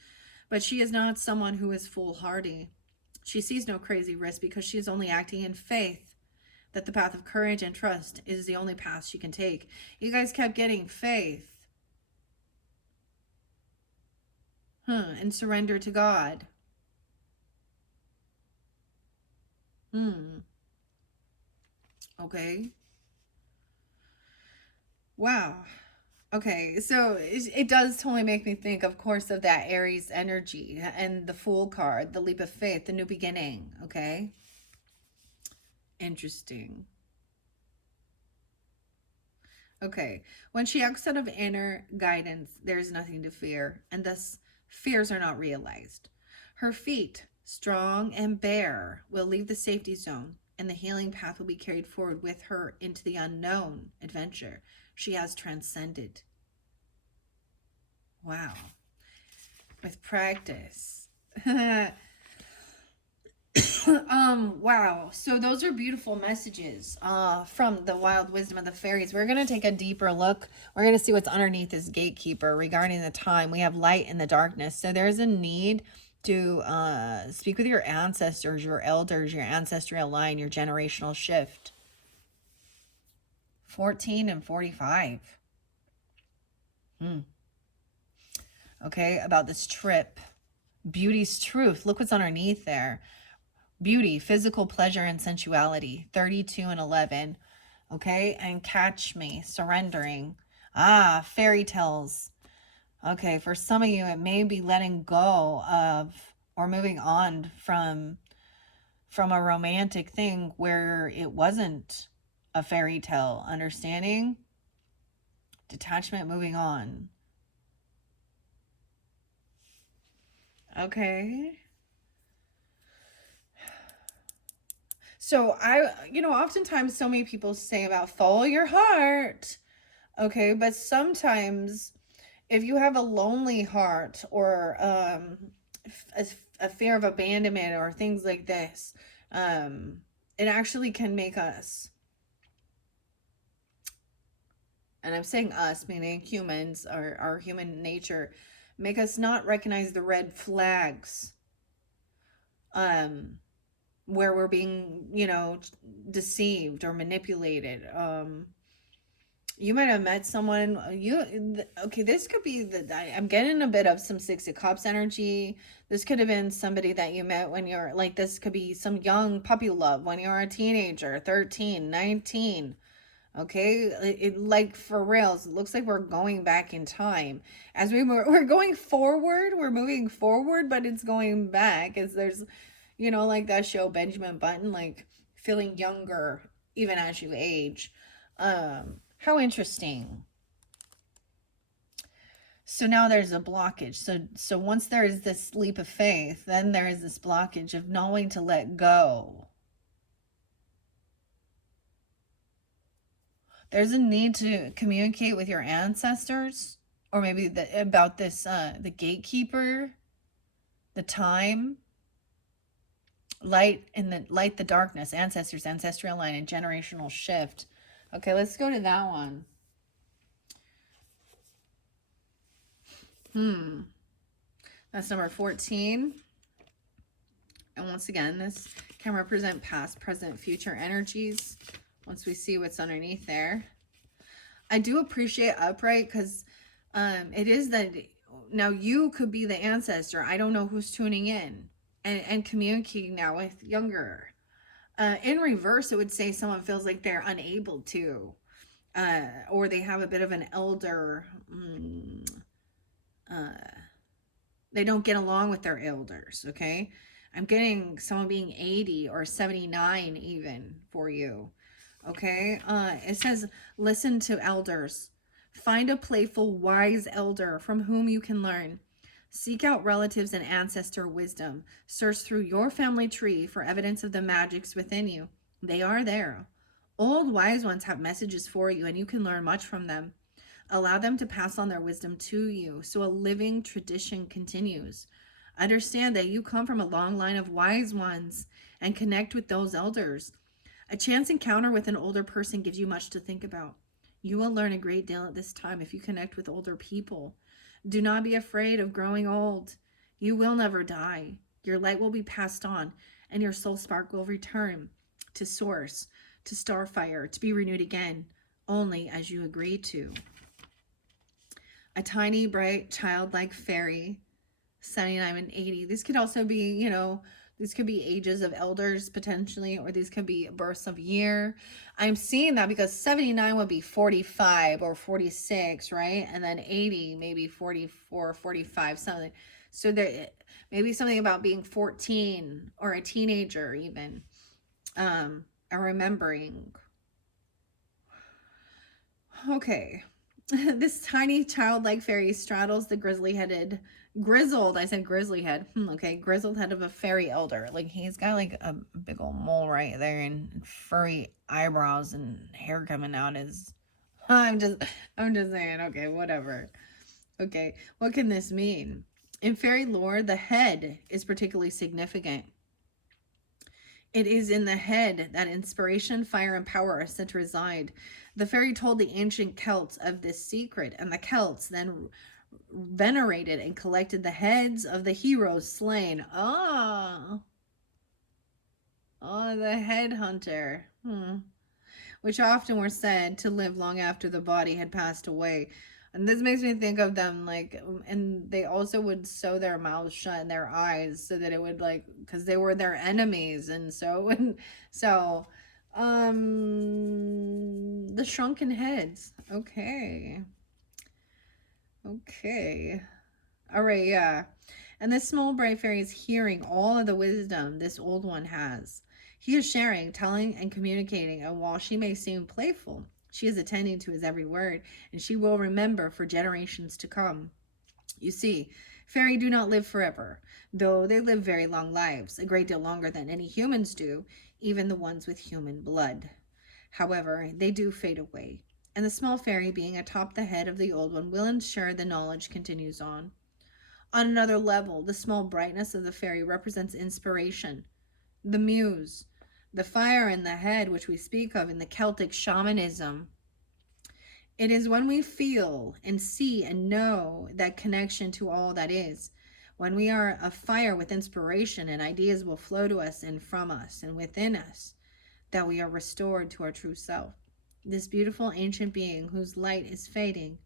But she is not someone who is foolhardy. She sees no crazy risk because she is only acting in faith that the path of courage and trust is the only path she can take. You guys kept getting faith. And surrender to God. Okay. Wow. Okay, so it does totally make me think, of course, of that Aries energy and the Fool card, the leap of faith, the new beginning, okay? Interesting. Okay. When she acts out of inner guidance, there is nothing to fear, and thus fears are not realized. Her feet, strong and bare, will leave the safety zone, and the healing path will be carried forward with her into the unknown adventure she has transcended. Wow. With practice. Wow. So those are beautiful messages from the wild wisdom of the fairies. We're going to take a deeper look. We're going to see what's underneath this gatekeeper regarding the time. We have light in the darkness. So there's a need to speak with your ancestors, your elders, your ancestral line, your generational shift. 14 and 45. Okay, about this trip. Beauty's truth. Look what's underneath there. Beauty, physical pleasure, and sensuality. 32 and 11. Okay, and catch me, surrendering. Fairy tales. Okay, for some of you, it may be letting go of or moving on from a romantic thing where it wasn't a fairy tale. Understanding? Detachment, moving on. Okay. So oftentimes so many people say about follow your heart. Okay, but sometimes if you have a lonely heart or a fear of abandonment or things like this, it actually can make us, and I'm saying us, meaning humans, our human nature, make us not recognize the red flags where we're being, deceived or manipulated. You might have met someone, okay, this could be I'm getting a bit of some Six of Cups energy. This could have been somebody that you met when you're, like, this could be some young puppy love when you're a teenager, 13, 19. Okay, like, for reals, it looks like we're going back in time. As we're going forward, we're moving forward, but it's going back, as there's, like that show Benjamin Button, like feeling younger even as you age. How interesting. So now there's a blockage. So once there is this leap of faith, then there is this blockage of knowing to let go. There's a need to communicate with your ancestors, or maybe about this, the gatekeeper, the time, light the darkness, ancestors, ancestral line, and generational shift. Okay, let's go to that one. That's number 14. And once again, this can represent past, present, future energies. Once we see what's underneath there. I do appreciate upright because it is that now you could be the ancestor. I don't know who's tuning in and communicating now with younger. In reverse, it would say someone feels like they're unable to, or they have a bit of an elder. They don't get along with their elders. Okay, I'm getting someone being 80 or 79 even for you. Okay, it says, listen to elders. Find a playful, wise elder from whom you can learn. Seek out relatives and ancestor wisdom. Search through your family tree for evidence of the magics within you. They are there. Old wise ones have messages for you, and you can learn much from them. Allow them to pass on their wisdom to you, so a living tradition continues. Understand that you come from a long line of wise ones, and connect with those elders. A chance encounter with an older person gives you much to think about. You will learn a great deal at this time if you connect with older people. Do not be afraid of growing old. You will never die. Your light will be passed on, and your soul spark will return to source, to starfire, to be renewed again, only as you agree to. A tiny, bright, childlike fairy, 79 and 80. This could also be, these could be ages of elders potentially, or these could be births of year. I'm seeing that because 79 would be 45 or 46, right? And then 80, maybe 44, 45, something. So there maybe something about being 14 or a teenager even, and remembering. Okay. This tiny childlike fairy straddles the grizzled, I said grizzly head. Okay, grizzled head of a fairy elder. Like, he's got like a big old mole right there and furry eyebrows and hair coming out his. I'm just, I'm just saying, okay, whatever. Okay, what can this mean? In fairy lore, the head is particularly significant. It is in the head that inspiration, fire, and power are said to reside. The fairy told the ancient Celts of this secret, and the Celts then venerated and collected the heads of the heroes slain. The head hunter. Which often were said to live long after the body had passed away. And this makes me think of them, like, and they also would sew their mouths shut and their eyes so that it would, like, because they were their enemies. And so, the shrunken heads. Okay. Okay. All right, yeah. And this small bright fairy is hearing all of the wisdom this old one has. He is sharing, telling, and communicating, and while she may seem playful, she is attending to his every word, and she will remember for generations to come. You see, fairy do not live forever, though they live very long lives, a great deal longer than any humans do, even the ones with human blood. However, they do fade away, and the small fairy being atop the head of the old one will ensure the knowledge continues on. On another level, the small brightness of the fairy represents inspiration, the muse, the fire in the head, which we speak of in the Celtic shamanism. It is when we feel and see and know that connection to all that is, when we are afire with inspiration and ideas will flow to us and from us and within us, that we are restored to our true self. This beautiful ancient being whose light is fading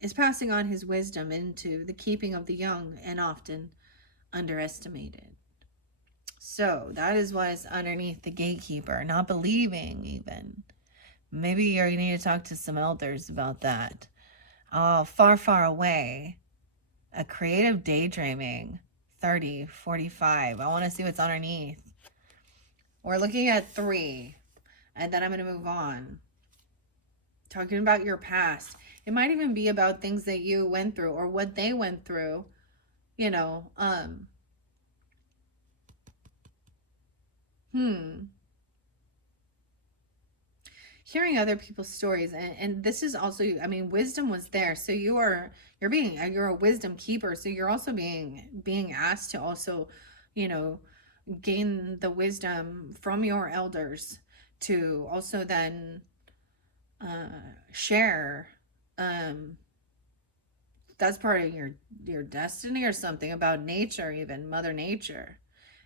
is passing on his wisdom into the keeping of the young and often underestimated. So that is what is underneath the gatekeeper, not believing even. Maybe you need to talk to some elders about that. Oh, far, far away. A creative daydreaming. 30, 45. I want to see what's underneath. We're looking at 3. And then I'm going to move on. Talking about your past. It might even be about things that you went through or what they went through. You know, hearing other people's stories, and this is also, I mean, wisdom was there, so you're a wisdom keeper, so you're also being asked to also, you know, gain the wisdom from your elders to also then share. That's part of your destiny or something, about nature, even Mother Nature,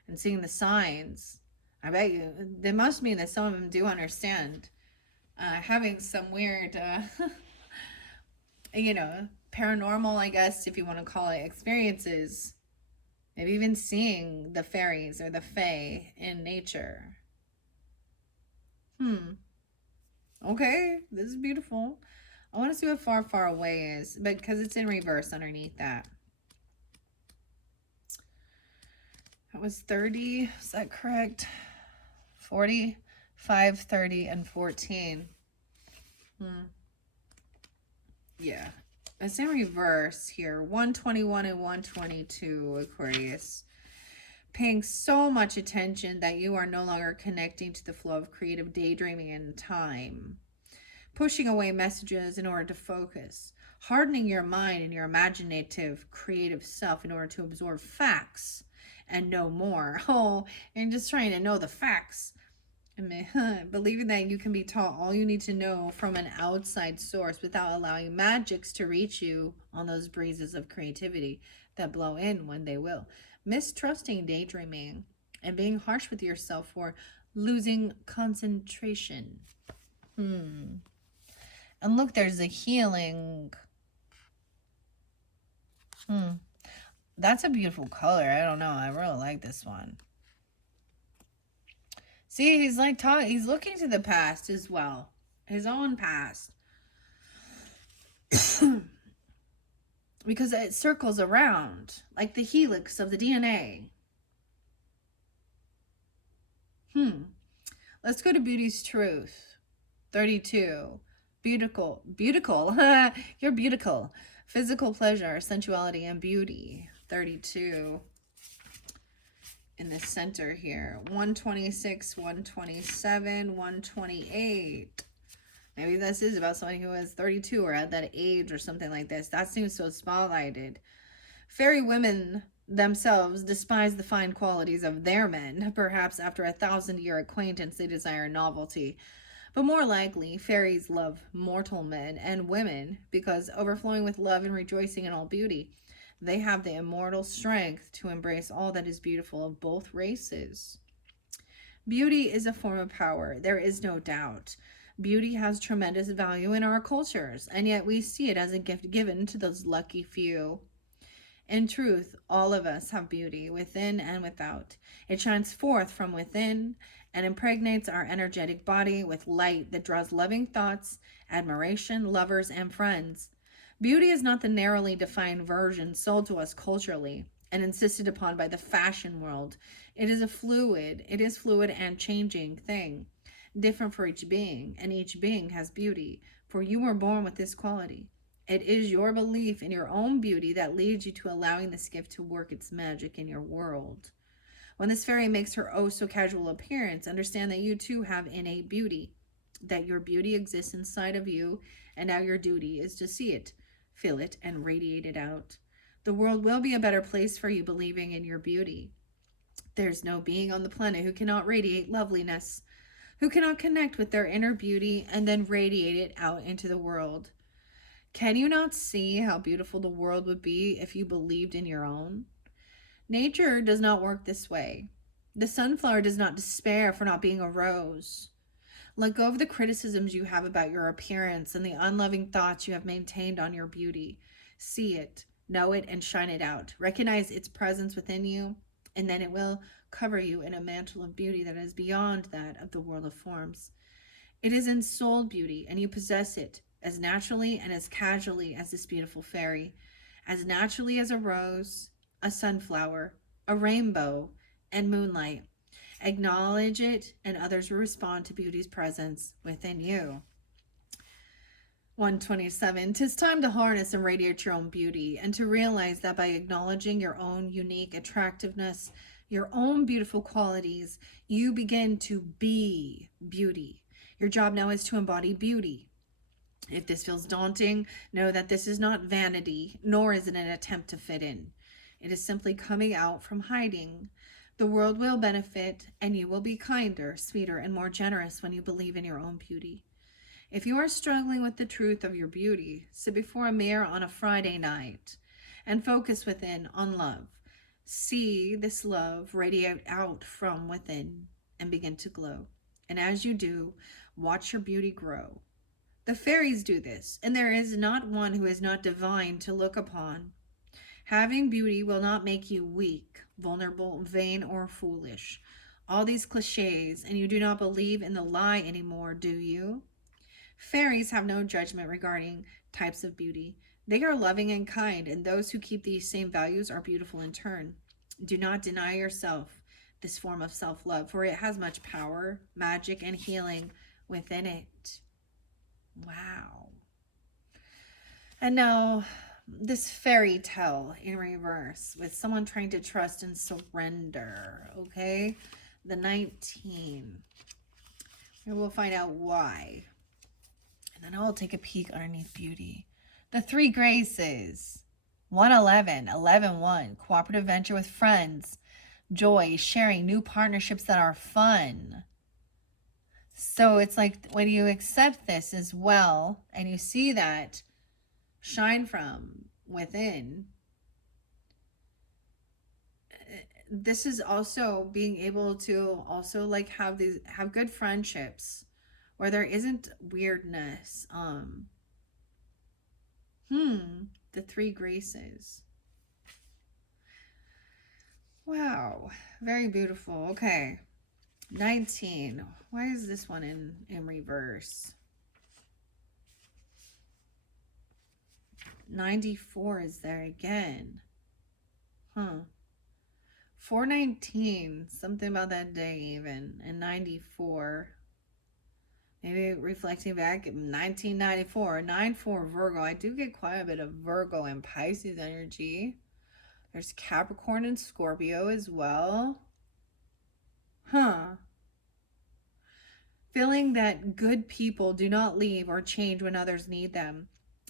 and seeing the signs. I bet you they must mean that some of them do understand. Having some weird, you know, paranormal, I guess, if you want to call it, experiences. Maybe even seeing the fairies or the fae in nature. Okay, this is beautiful. I want to see what far, far away is, but because it's in reverse underneath that. That was 30, is that correct? 40, 5, 30, and 14. Yeah. It's in reverse here. 121 and 122, Aquarius. Paying so much attention that you are no longer connecting to the flow of creative daydreaming in time. Pushing away messages in order to focus. Hardening your mind and your imaginative, creative self in order to absorb facts and know more. Oh, and just trying to know the facts. Believing that you can be taught all you need to know from an outside source without allowing magics to reach you on those breezes of creativity that blow in when they will. Mistrusting daydreaming and being harsh with yourself for losing concentration. And look, there's a healing. That's a beautiful color. I don't know. I really like this one. See, he's like he's looking to the past as well. His own past. Because it circles around like the helix of the DNA. Let's go to Beauty's Truth. 32. Beautiful. Beautiful. You're beautiful. Physical pleasure, sensuality, and beauty. 32 in the center here. 126, 127, 128. Maybe this is about somebody who is 32 or at that age or something like this. That seems so spotlighted. Fairy women themselves despise the fine qualities of their men. Perhaps after a 1,000-year acquaintance, they desire novelty. But more likely, fairies love mortal men and women because, overflowing with love and rejoicing in all beauty, they have the immortal strength to embrace all that is beautiful of both races. Beauty is a form of power, there is no doubt. Beauty has tremendous value in our cultures, and yet we see it as a gift given to those lucky few. In truth, all of us have beauty within and without. It shines forth from within and impregnates our energetic body with light that draws loving thoughts, admiration, lovers, and friends. Beauty is not the narrowly defined version sold to us culturally and insisted upon by the fashion world. It is fluid and changing thing, different for each being, and each being has beauty, for you were born with this quality. It is your belief in your own beauty that leads you to allowing this gift to work its magic in your world. When this fairy makes her oh so casual appearance, understand that you too have innate beauty, that your beauty exists inside of you, and now your duty is to see it, feel it, and radiate it out. The world will be a better place for you believing in your beauty. There's no being on the planet who cannot radiate loveliness, who cannot connect with their inner beauty and then radiate it out into the world. Can you not see how beautiful the world would be if you believed in your own? Nature does not work this way. The sunflower does not despair for not being a rose. Let go of the criticisms you have about your appearance and the unloving thoughts you have maintained on your beauty. See it, know it, and shine it out. Recognize its presence within you, and then it will cover you in a mantle of beauty that is beyond that of the world of forms. It is ensouled beauty, and you possess it as naturally and as casually as this beautiful fairy, as naturally as a rose, a sunflower, a rainbow, and moonlight. Acknowledge it, and others will respond to beauty's presence within you. 127. 'Tis time to harness and radiate your own beauty, and to realize that by acknowledging your own unique attractiveness, your own beautiful qualities, you begin to be beauty. Your job now is to embody beauty. If this feels daunting, know that this is not vanity, nor is it an attempt to fit in. It is simply coming out from hiding. The world will benefit, and you will be kinder, sweeter, and more generous when you believe in your own beauty. If you are struggling with the truth of your beauty, sit before a mirror on a Friday night and focus within on love. See this love radiate out from within and begin to glow. And as you do, watch your beauty grow. The fairies do this, and there is not one who is not divine to look upon. Having beauty will not make you weak, vulnerable, vain, or foolish. All these cliches, and you do not believe in the lie anymore, do you? Fairies have no judgment regarding types of beauty. They are loving and kind, and those who keep these same values are beautiful in turn. Do not deny yourself this form of self-love, for it has much power, magic, and healing within it. Wow. And now this fairy tale in reverse with someone trying to trust and surrender. Okay, the 19, and we'll find out why, and then I'll take a peek underneath beauty. The three graces. 111, 11-1, cooperative venture with friends, joy, sharing, new partnerships that are fun. So it's like when you accept this as well, and you see that shine from within, this is also being able to also like have good friendships where there isn't weirdness. The three graces. Wow, very beautiful. Okay, 19. Why is this one in reverse? 94 is there again. 419, something about that day even, and 94. Maybe reflecting back at 1994, 9-4 Virgo. I do get quite a bit of Virgo and Pisces energy. There's Capricorn and Scorpio as well. Huh. Feeling that good people do not leave or change when others need them.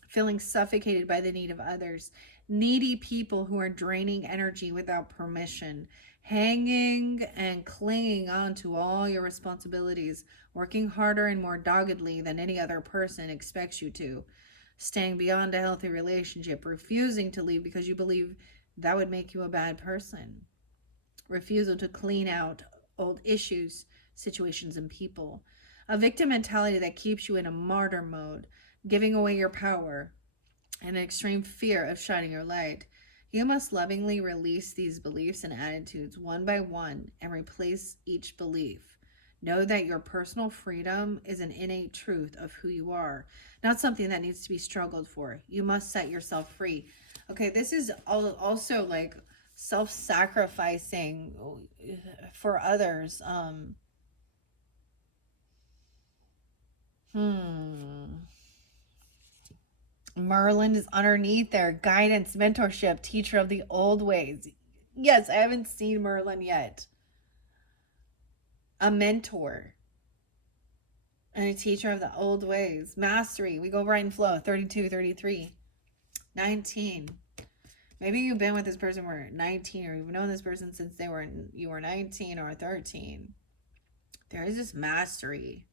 Feeling suffocated by the need of others. Needy people who are draining energy without permission. Hanging and clinging on to all your responsibilities. Working harder and more doggedly than any other person expects you to. Staying beyond a healthy relationship. Refusing to leave because you believe that would make you a bad person. Refusal to clean out old issues, situations, and people. A victim mentality that keeps you in a martyr mode, giving away your power, and an extreme fear of shining your light. You must lovingly release these beliefs and attitudes one by one and replace each belief. Know that your personal freedom is an innate truth of who you are, not something that needs to be struggled for. You must set yourself free. Okay, this is also like self-sacrificing for others. Merlin is underneath there. Guidance, mentorship, teacher of the old ways. Yes, I haven't seen Merlin yet. A mentor. And a teacher of the old ways. Mastery. We go right in flow. 32, 33. 19. Maybe you've been with this person for 19, or you've known this person since you were 19 or 13. There is this mastery.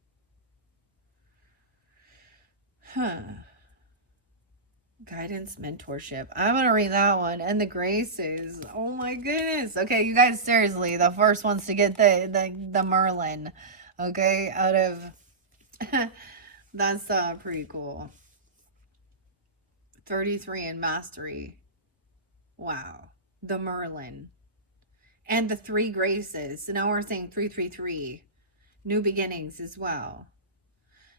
Guidance, mentorship. I'm going to read that one. And the graces. Oh my goodness. Okay, you guys, seriously, the first ones to get the Merlin. Okay, out of... That's pretty cool. 33 in mastery. Wow. The Merlin. And the 3 graces. So now we're saying 333. New beginnings as well.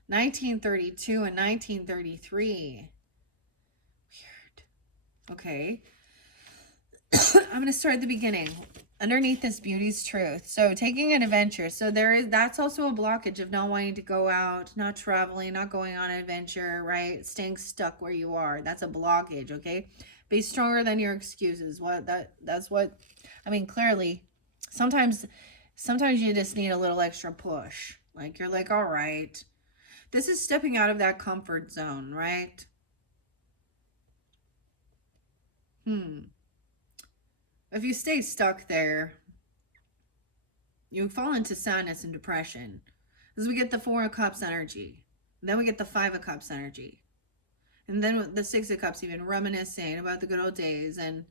1932 and 1933. Weird. Okay. I'm going to start at the beginning. Underneath this, beauty's truth. So taking an adventure. So that's also a blockage of not wanting to go out, not traveling, not going on an adventure, right? Staying stuck where you are. That's a blockage, okay? Be stronger than your excuses. That's what, I mean, clearly, sometimes you just need a little extra push. Like, you're like, all right. This is stepping out of that comfort zone, right? If you stay stuck there, you fall into sadness and depression. As we get the 4 of Cups energy. Then we get the 5 of Cups energy. And then the 6 of Cups, even reminiscing about the good old days and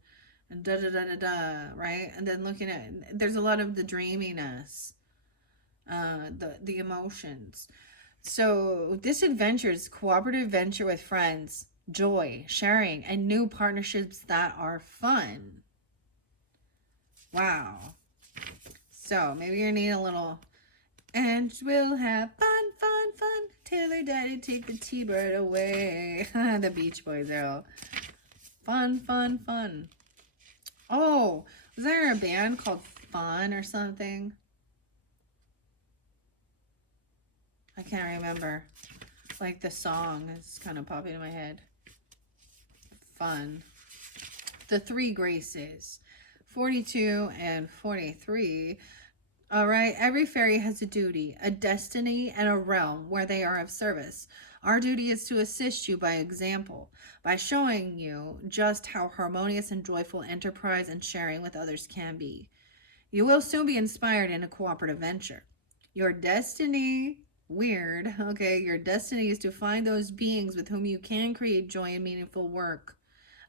da-da-da-da-da, right? And then looking at, there's a lot of the dreaminess, the emotions. So this adventure is cooperative venture with friends, joy, sharing, and new partnerships that are fun. Wow. So maybe you need a little, and we'll have fun, fun, fun. Taylor Daddy, take the T-bird away. The Beach Boys are all fun, fun, fun. Oh, was there a band called Fun or something? I can't remember. Like the song is kind of popping in my head. Fun. The 3 graces. 42 and 43. All right. Every fairy has a duty, a destiny, and a realm where they are of service. Our duty is to assist you by example, by showing you just how harmonious and joyful enterprise and sharing with others can be. You will soon be inspired in a cooperative venture. Your destiny, weird, okay, your destiny is to find those beings with whom you can create joy and meaningful work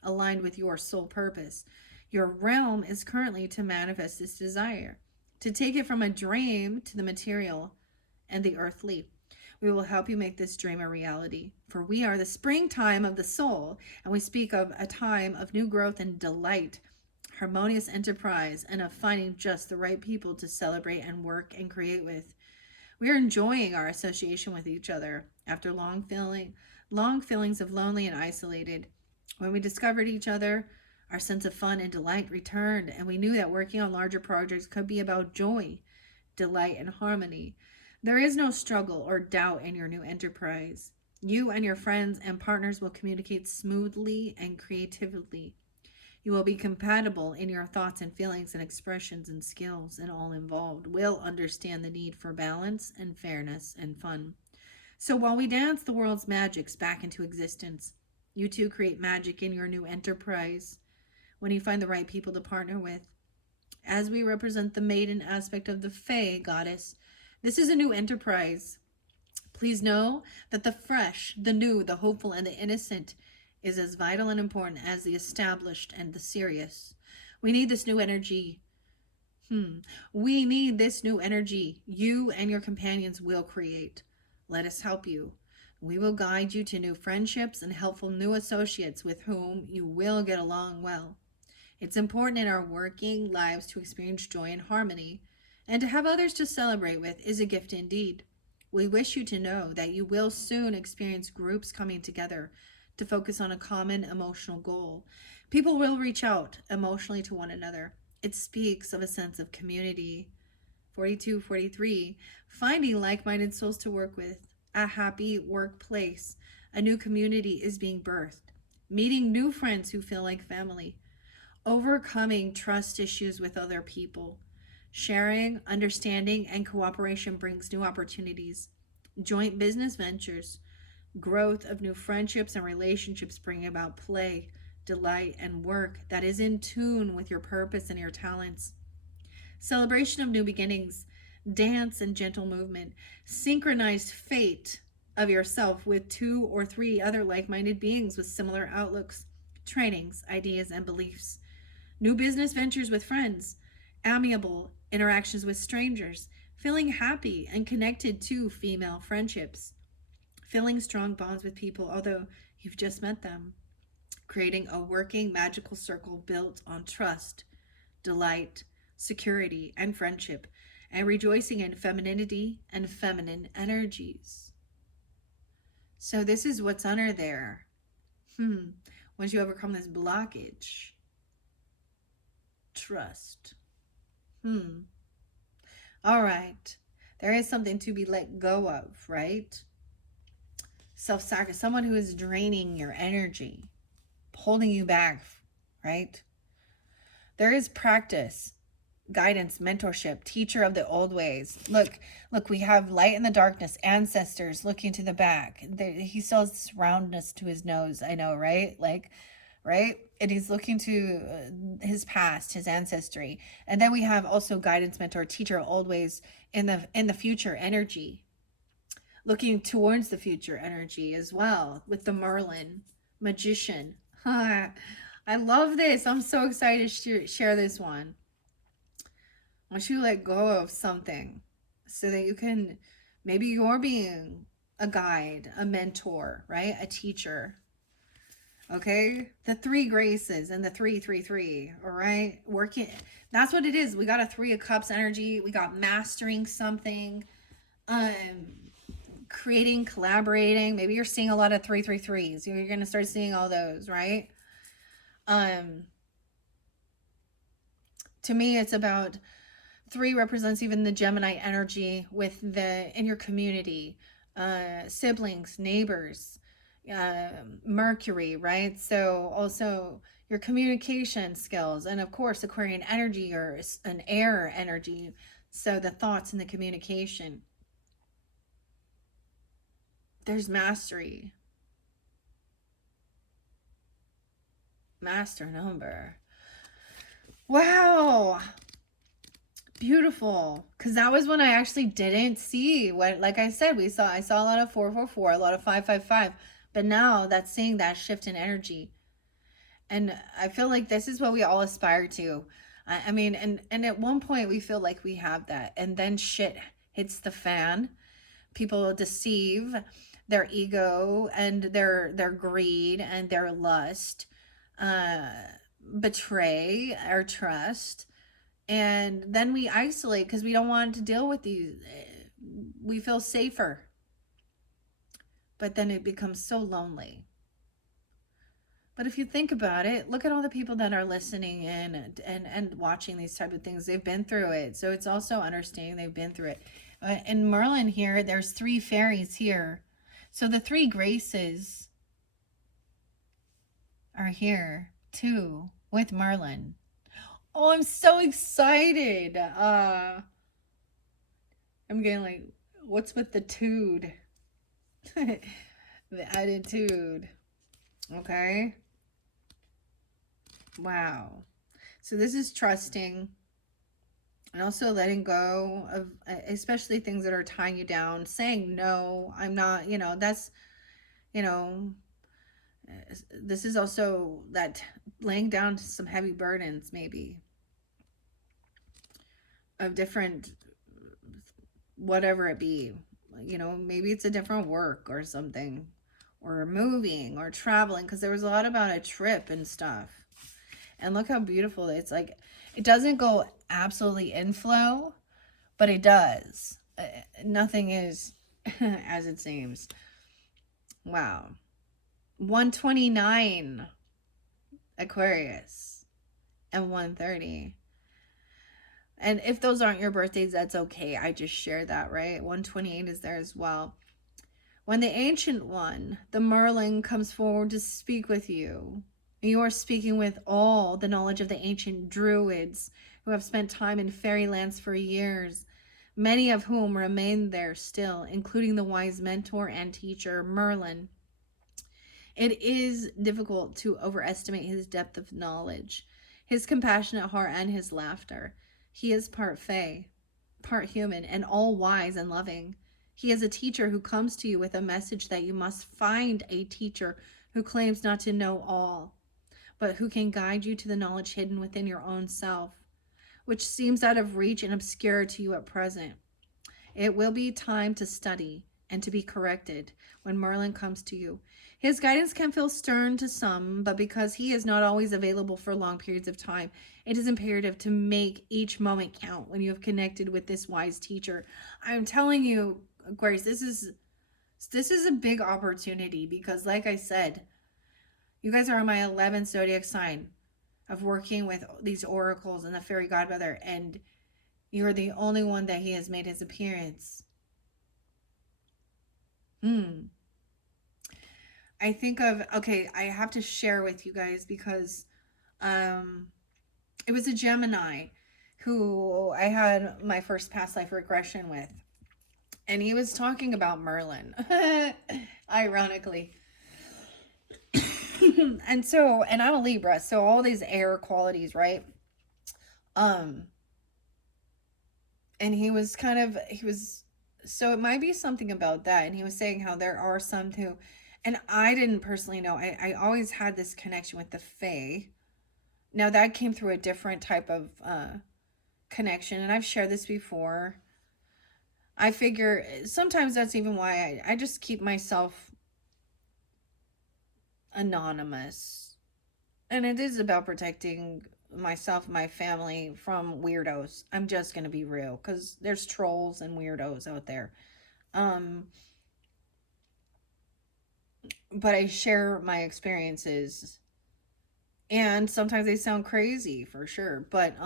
aligned with your soul purpose. Your realm is currently to manifest this desire, to take it from a dream to the material and the earthly. We will help you make this dream a reality, for we are the springtime of the soul, and we speak of a time of new growth and delight, harmonious enterprise, and of finding just the right people to celebrate and work and create with. We are enjoying our association with each other after long feelings of lonely and isolated. When we discovered each other, our sense of fun and delight returned, and we knew that working on larger projects could be about joy, delight, and harmony. There is no struggle or doubt in your new enterprise. You and your friends and partners will communicate smoothly and creatively. You will be compatible in your thoughts and feelings and expressions and skills, and all involved will understand the need for balance and fairness and fun. So while we dance the world's magics back into existence, you too create magic in your new enterprise when you find the right people to partner with. As we represent the maiden aspect of the Fae goddess, this is a new enterprise. Please know that the fresh, the new, the hopeful, and the innocent is as vital and important as the established and the serious. We need this new energy. We need this new energy you and your companions will create. Let us help you. We will guide you to new friendships and helpful new associates with whom you will get along well. It's important in our working lives to experience joy and harmony, and to have others to celebrate with is a gift indeed. We wish you to know that you will soon experience groups coming together to focus on a common emotional goal. People will reach out emotionally to one another. It speaks of a sense of community. 42, 43, finding like minded souls to work with, a happy workplace, a new community is being birthed, meeting new friends who feel like family, overcoming trust issues with other people. Sharing, understanding, and cooperation brings new opportunities. Joint business ventures, growth of new friendships and relationships bring about play, delight, and work that is in tune with your purpose and your talents. Celebration of new beginnings, dance and gentle movement, synchronized fate of yourself with two or three other like minded beings with similar outlooks, trainings, ideas, and beliefs. New business ventures with friends, amiable interactions with strangers, feeling happy and connected to female friendships, feeling strong bonds with people, although you've just met them, creating a working magical circle built on trust, delight, security, and friendship, and rejoicing in femininity and feminine energies. So, this is what's under there. Once you overcome this blockage, trust. All right. There is something to be let go of, right? Self sacrifice, someone who is draining your energy, holding you back, right? There is practice, guidance, mentorship, teacher of the old ways. Look, we have light in the darkness, ancestors looking to the back. He still has roundness to his nose, I know, right? Right? And he's looking to his past, his ancestry. And then we have also guidance, mentor, teacher of old ways in the future energy, looking towards the future energy as well with the Merlin magician. I love this. I'm so excited to share this one. Once you let go of something so that you can, maybe you're being a guide, a mentor, right? A teacher. Okay? The three graces and the 333, all right? Working, that's what it is. We got a 3 of cups energy. We got mastering something, creating, collaborating. Maybe you're seeing a lot of 333s. You're going to start seeing all those, right? To me, it's about 3 represents even the Gemini energy with the in your community, siblings, neighbors, Mercury, right? So also your communication skills, and of course Aquarian energy or an air energy. So the thoughts and the communication. There's mastery, master number. Wow, beautiful, because that was when I actually didn't see what, like I said, I saw a lot of 444, a lot of 555, but now that's seeing that shift in energy. And I feel like this is what we all aspire to. I mean, and at one point we feel like we have that, and then shit hits the fan. People deceive, their ego and their greed and their lust, betray our trust, and then we isolate because we don't want to deal with these. We feel safer, but then it becomes so lonely. But if you think about it, look at all the people that are listening in and watching these type of things. They've been through it, so it's also understanding they've been through it. In Merlin here, there's 3 fairies here. So the 3 graces are here too with Merlin. Oh, I'm so excited. I'm getting like, what's with the tude? The attitude. Okay. Wow. So this is trusting and also letting go of especially things that are tying you down, saying no, I'm not, that's, you know, this is also that laying down some heavy burdens maybe of different whatever it be. Maybe it's a different work or something, or moving or traveling, because there was a lot about a trip and stuff. And look how beautiful it's like. It doesn't go absolutely in flow, but it does. Nothing is as it seems. Wow. 129 Aquarius and 130. And if those aren't your birthdays, that's okay. I just share that, right? 128 is there as well. When the Ancient One, the Merlin, comes forward to speak with you, you are speaking with all the knowledge of the ancient druids who have spent time in fairylands for years, many of whom remain there still, including the wise mentor and teacher, Merlin. It is difficult to overestimate his depth of knowledge, his compassionate heart, and his laughter. He is part fae, part human, and all wise and loving. He is a teacher who comes to you with a message that you must find a teacher who claims not to know all, but who can guide you to the knowledge hidden within your own self, which seems out of reach and obscure to you at present. It will be time to study and to be corrected when Merlin comes to you. His guidance can feel stern to some, but because he is not always available for long periods of time, it is imperative to make each moment count when you have connected with this wise teacher. I'm telling you, Aquarius, this is a big opportunity because, like I said, you guys are my 11th zodiac sign of working with these oracles and the fairy godmother, and you're the only one that he has made his appearance. I think of, okay, I have to share with you guys because it was a Gemini who I had my first past life regression with. And he was talking about Merlin, ironically. And I'm a Libra, so all these air qualities, right? And so it might be something about that. And he was saying how there are some who, and I didn't personally know, I always had this connection with the Fae. Now that came through a different type of connection, and I've shared this before. I figure sometimes that's even why I just keep myself anonymous. And it is about protecting myself, my family from weirdos. I'm just going to be real because there's trolls and weirdos out there. But I share my experiences, and sometimes they sound crazy for sure, but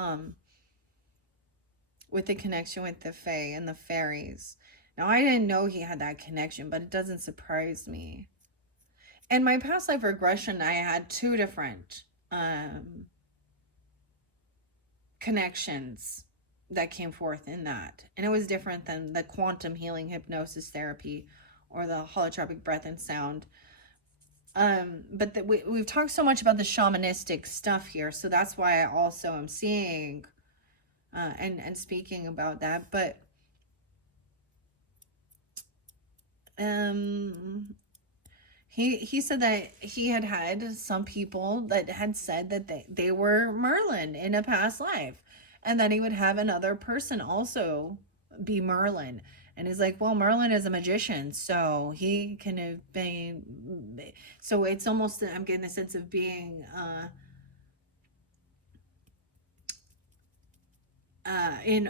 with the connection with the Fae and the fairies. Now, I didn't know he had that connection, but it doesn't surprise me. In my past life regression, I had 2 different connections that came forth in that. And it was different than the quantum healing hypnosis therapy or the holotropic breath and sound. But we've talked so much about the shamanistic stuff here, so that's why I also am seeing and speaking about that. But he said that he had some people that had said that they were Merlin in a past life, and that he would have another person also be Merlin. And he's like, well, Merlin is a magician, so he can have been. So it's almost, I'm getting a sense of being in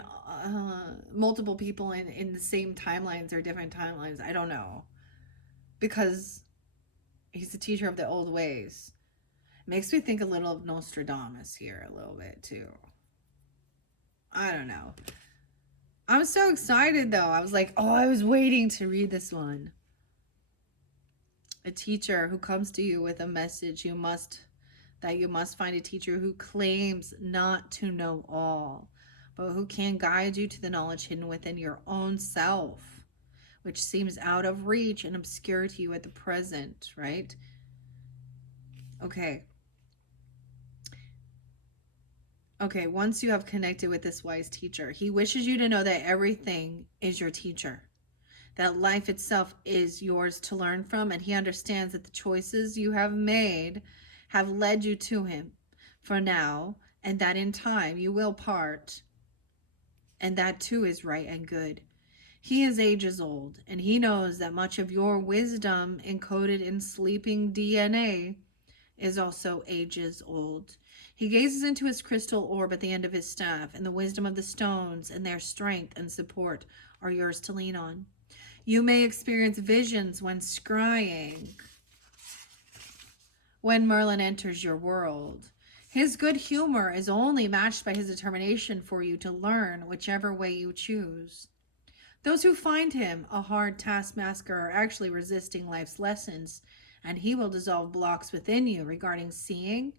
multiple people in the same timelines or different timelines. I don't know, because he's a teacher of the old ways. Makes me think a little of Nostradamus here, a little bit too. I don't know. I'm so excited though. I was like, oh, I was waiting to read this one. A teacher who comes to you with a message you must find a teacher who claims not to know all, but who can guide you to the knowledge hidden within your own self, which seems out of reach and obscure to you at the present, right? Okay. Okay, once you have connected with this wise teacher, he wishes you to know that everything is your teacher, that life itself is yours to learn from, and he understands that the choices you have made have led you to him for now, and that in time you will part, and that too is right and good. He is ages old, and he knows that much of your wisdom encoded in sleeping DNA is also ages old. He gazes into his crystal orb at the end of his staff, and the wisdom of the stones and their strength and support are yours to lean on. You may experience visions when scrying, when Merlin enters your world. His good humor is only matched by his determination for you to learn whichever way you choose. Those who find him a hard taskmaster are actually resisting life's lessons, and he will dissolve blocks within you regarding seeing,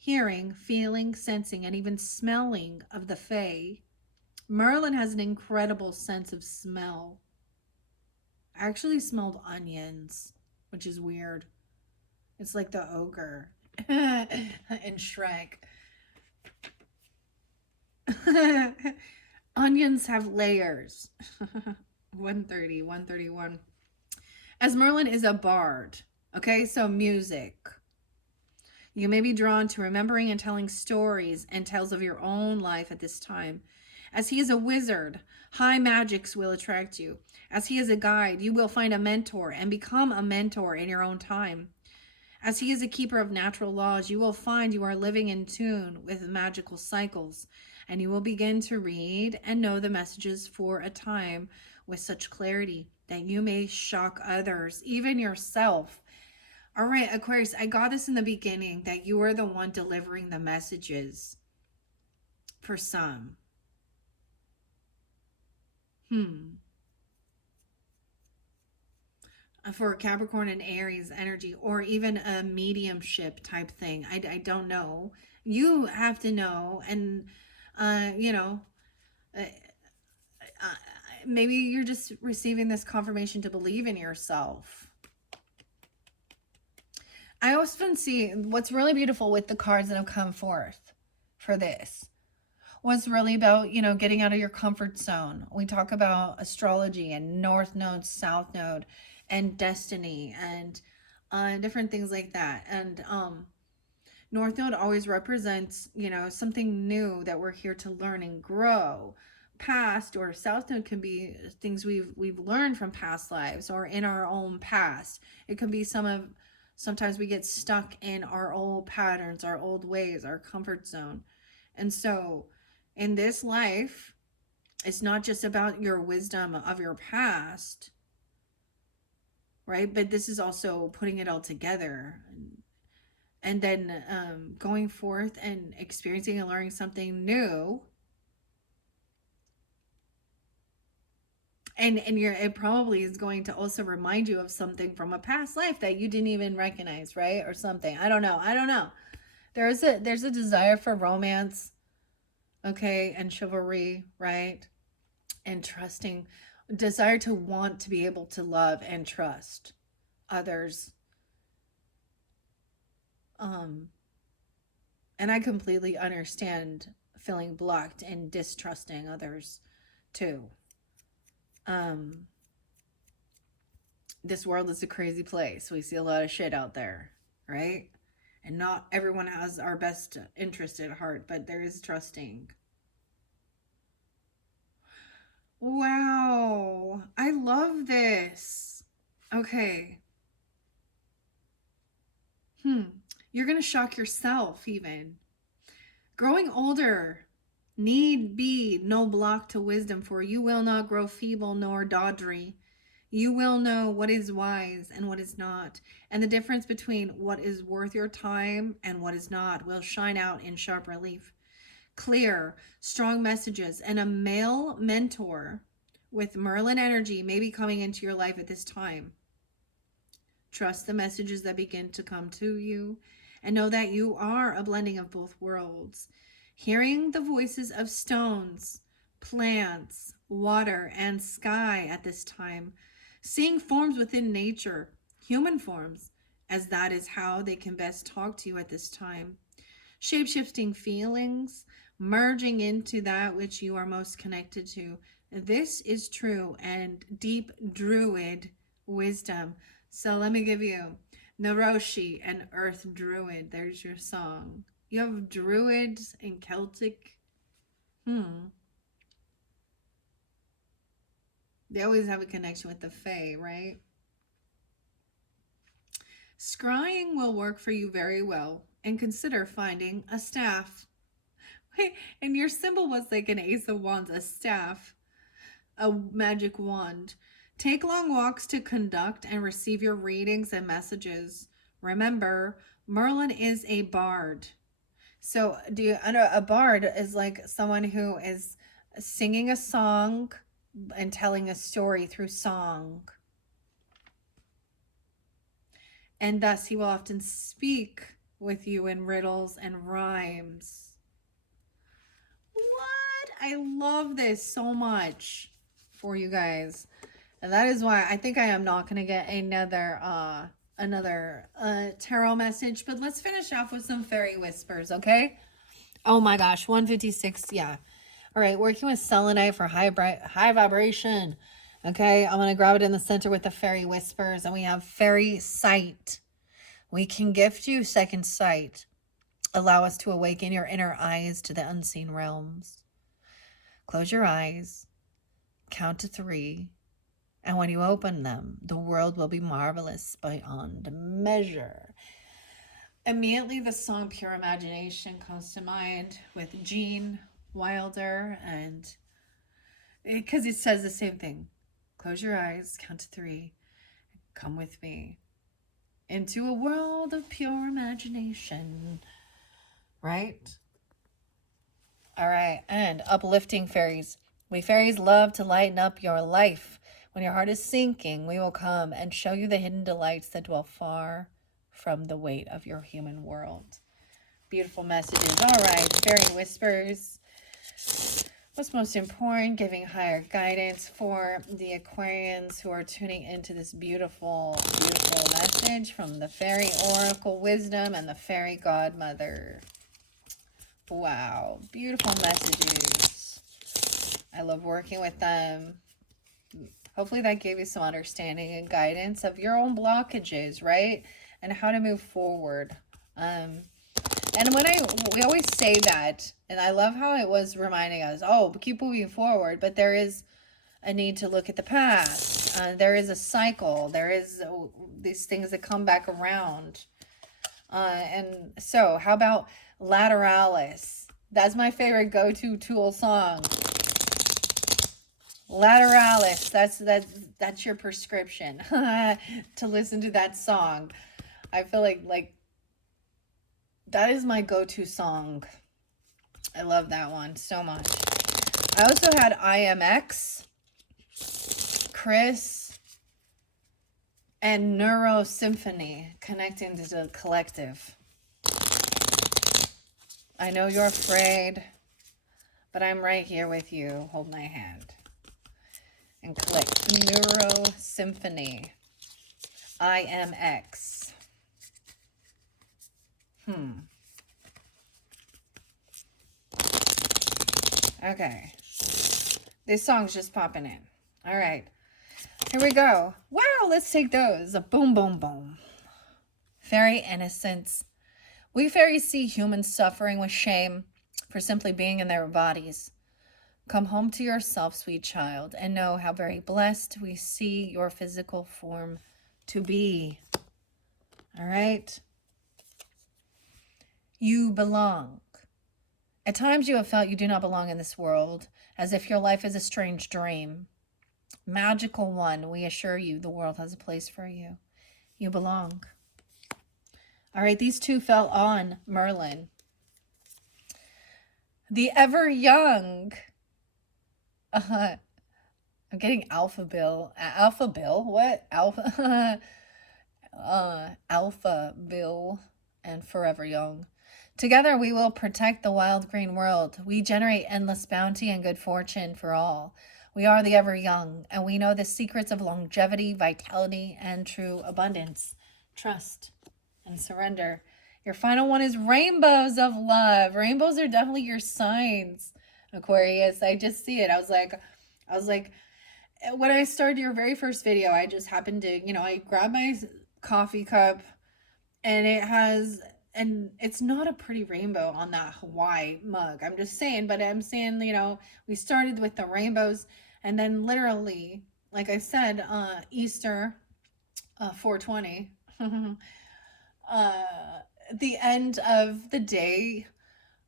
hearing, feeling, sensing, and even smelling of the Fae. Merlin has an incredible sense of smell. I actually smelled onions, which is weird. It's like the ogre in Shrek. Onions have layers. 130, 131. As Merlin is a bard, okay, so music. You may be drawn to remembering and telling stories and tales of your own life at this time. As he is a wizard, high magics will attract you. As he is a guide, you will find a mentor and become a mentor in your own time. As he is a keeper of natural laws, you will find you are living in tune with magical cycles, and you will begin to read and know the messages for a time with such clarity that you may shock others, even yourself. All right, Aquarius, I got this in the beginning that you are the one delivering the messages for some. For Capricorn and Aries energy, or even a mediumship type thing. I don't know. You have to know, and you know, uh, uh, maybe you're just receiving this confirmation to believe in yourself. I often see what's really beautiful with the cards that have come forth for this was really about, you know, getting out of your comfort zone. We talk about astrology and North Node, South Node, and destiny, and different things like that. And North Node always represents, you know, something new that we're here to learn and grow. Past or South Node can be things we've learned from past lives or in our own past. It could be sometimes we get stuck in our old patterns, our old ways, our comfort zone. And so in this life, it's not just about your wisdom of your past, right? But this is also putting it all together, and then going forth and experiencing and learning something new. And it probably is going to also remind you of something from a past life that you didn't even recognize, right? Or something. I don't know. There's a desire for romance, okay, and chivalry, right? And trusting, desire to want to be able to love and trust others. And I completely understand feeling blocked and distrusting others too. This world is a crazy place. We see a lot of shit out there, right? And not everyone has our best interest at heart, but there is trusting. Wow, I love this. Okay. You're going to shock yourself even. Growing older need be no block to wisdom, for you will not grow feeble nor dawdry. You will know what is wise and what is not, and the difference between what is worth your time and what is not will shine out in sharp relief. clear, strong messages, and a male mentor with Merlin energy may be coming into your life at this time. Trust the messages that begin to come to you and know that you are a blending of both worlds. Hearing the voices of stones, plants, water, and sky at this time. Seeing forms within nature, human forms, as that is how they can best talk to you at this time. Shape-shifting feelings, merging into that which you are most connected to. This is true and deep druid wisdom. So let me give you Naroshi and Earth Druid. There's your song. You have druids and Celtic. They always have a connection with the Fae, right? Scrying will work for you very well, and consider finding a staff. And your symbol was like an ace of wands, a staff, a magic wand. Take long walks to conduct and receive your readings and messages. Remember, Merlin is a bard. So a bard is like someone who is singing a song and telling a story through song. And thus he will often speak with you in riddles and rhymes. What? I love this so much for you guys. And that is why I think I am not going to get another tarot message. But let's finish off with some fairy whispers, okay? Oh my gosh, 156, yeah. All right, working with selenite for high vibration. Okay, I'm going to grab it in the center with the fairy whispers. And we have fairy sight. We can gift you second sight. Allow us to awaken your inner eyes to the unseen realms. Close your eyes. Count to 3. And when you open them, the world will be marvelous beyond measure. Immediately, the song Pure Imagination comes to mind with Gene Wilder, and because it says the same thing. Close your eyes, count to 3, come with me into a world of pure imagination, right? All right, and uplifting fairies. We fairies love to lighten up your life. When your heart is sinking, we will come and show you the hidden delights that dwell far from the weight of your human world. Beautiful messages. All right, fairy whispers. What's most important? Giving higher guidance for the Aquarians who are tuning into this beautiful, beautiful message from the Fairy Oracle Wisdom and the Fairy Godmother. Wow, beautiful messages. I love working with them. Hopefully that gave you some understanding and guidance of your own blockages, right? And how to move forward. And we always say that, and I love how it was reminding us, oh, keep moving forward, but there is a need to look at the past. There is a cycle. There is these things that come back around. And so how about Lateralis? That's my favorite go-to tool song. Lateralis, that's your prescription to listen to that song. I feel like that is my go-to song. I love that one so much. I also had IMX, Chris, and Neuro Symphony connecting to the collective. I know you're afraid, but I'm right here with you. Hold my hand. And click Neuro Symphony, IMX. Okay. This song's just popping in. All right. Here we go. Wow, let's take those. Boom, boom, boom. Fairy innocence. We fairies see humans suffering with shame for simply being in their bodies. Come home to yourself, sweet child, and know how very blessed we see your physical form to be. All right? You belong. At times you have felt you do not belong in this world, as if your life is a strange dream. Magical one, we assure you the world has a place for you. You belong. All right, these two fell on Merlin. The ever young. I'm getting Alpha Bill. Alpha Bill? What? Alpha? Alpha Bill and Forever Young. Together we will protect the wild green world. We generate endless bounty and good fortune for all. We are the ever young, and we know the secrets of longevity, vitality, and true abundance. Trust and surrender. Your final one is rainbows of love. Rainbows are definitely your signs, Aquarius. I just see it. I was like, when I started your very first video, I just happened to, I grabbed my coffee cup, and it's not a pretty rainbow on that Hawaii mug. I'm just saying, but I'm saying, we started with the rainbows, and then literally, like I said, Easter, 420, the end of the day,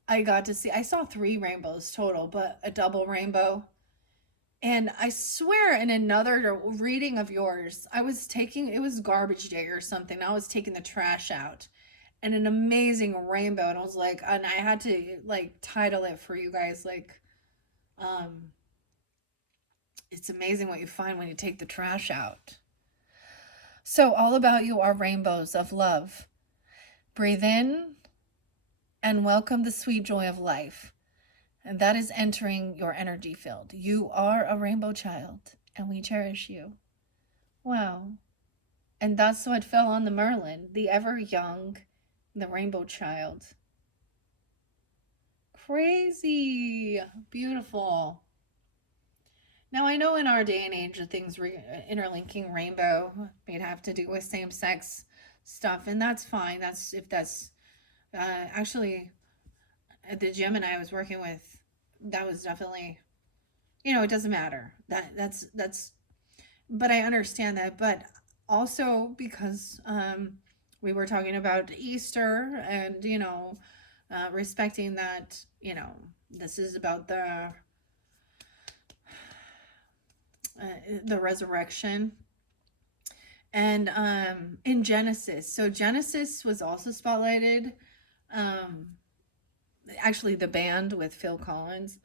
I saw 3 rainbows total, but a double rainbow. And I swear in another reading of yours, it was garbage day or something. I was taking the trash out, and an amazing rainbow. And I was like, and I had to like title it for you guys, like, um, it's amazing what you find when you take the trash out. So all about you are rainbows of love. Breathe in and welcome the sweet joy of life. And that is entering your energy field. You are a rainbow child, and we cherish you. Wow. And that's what fell on the Merlin, the ever young, the rainbow child. Crazy. Beautiful. Now, I know in our day and age, the things interlinking rainbow may have to do with same-sex stuff, and that's fine. Actually, at the gym and I was working with, that was definitely, it doesn't matter. That's but I understand that. But also because we were talking about Easter, and respecting that, this is about the resurrection. And in Genesis, so Genesis was also spotlighted, actually the band with Phil Collins,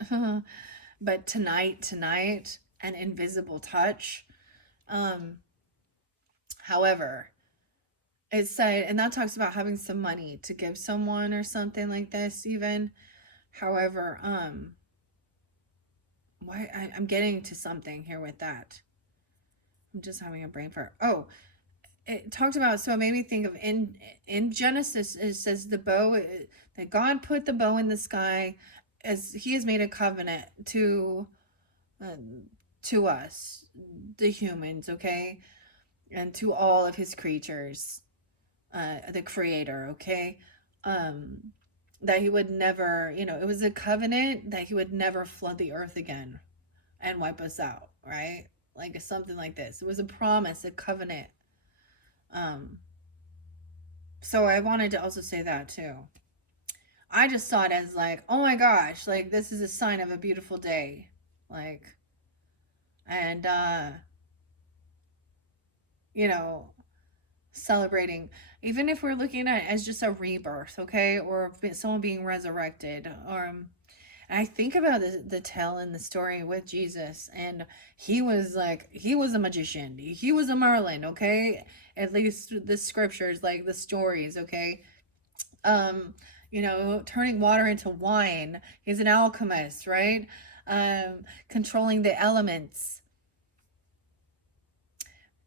but tonight and Invisible Touch. However, it said, and that talks about having some money to give someone or something like this even. However, I'm getting to something here with that. I'm just having a brain fart. Oh, it talked about, so it made me think of in Genesis, it says the bow, that God put the bow in the sky as he has made a covenant to us, the humans, okay, and to all of his creatures, the creator, okay, that he would never, it was a covenant that he would never flood the earth again and wipe us out, right? Like something like this. It was a promise, a covenant. So I wanted to also say that too. I just saw it as like, oh my gosh, like this is a sign of a beautiful day. Like, and celebrating, even if we're looking at it as just a rebirth, okay, or someone being resurrected, or and I think about the tale in the story with Jesus, and he was a magician, he was a Merlin, okay, at least the scriptures, like the stories, okay, turning water into wine, he's an alchemist, right, controlling the elements.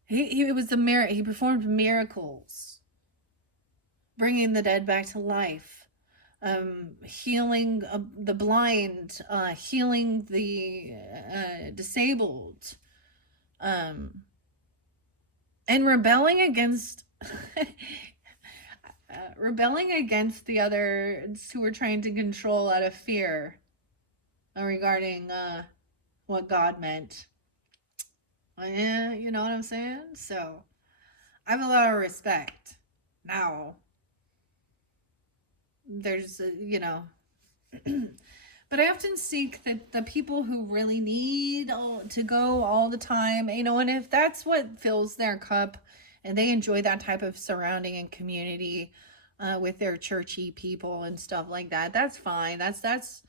He was he performed miracles, bringing the dead back to life, healing the blind, healing the disabled, and rebelling against the others who were trying to control out of fear regarding what God meant. Yeah, you know what I'm saying? So I have a lot of respect now. There's but I often seek the people who really need to go all the time, and if that's what fills their cup and they enjoy that type of surrounding and community with their churchy people and stuff like that, that's fine. That's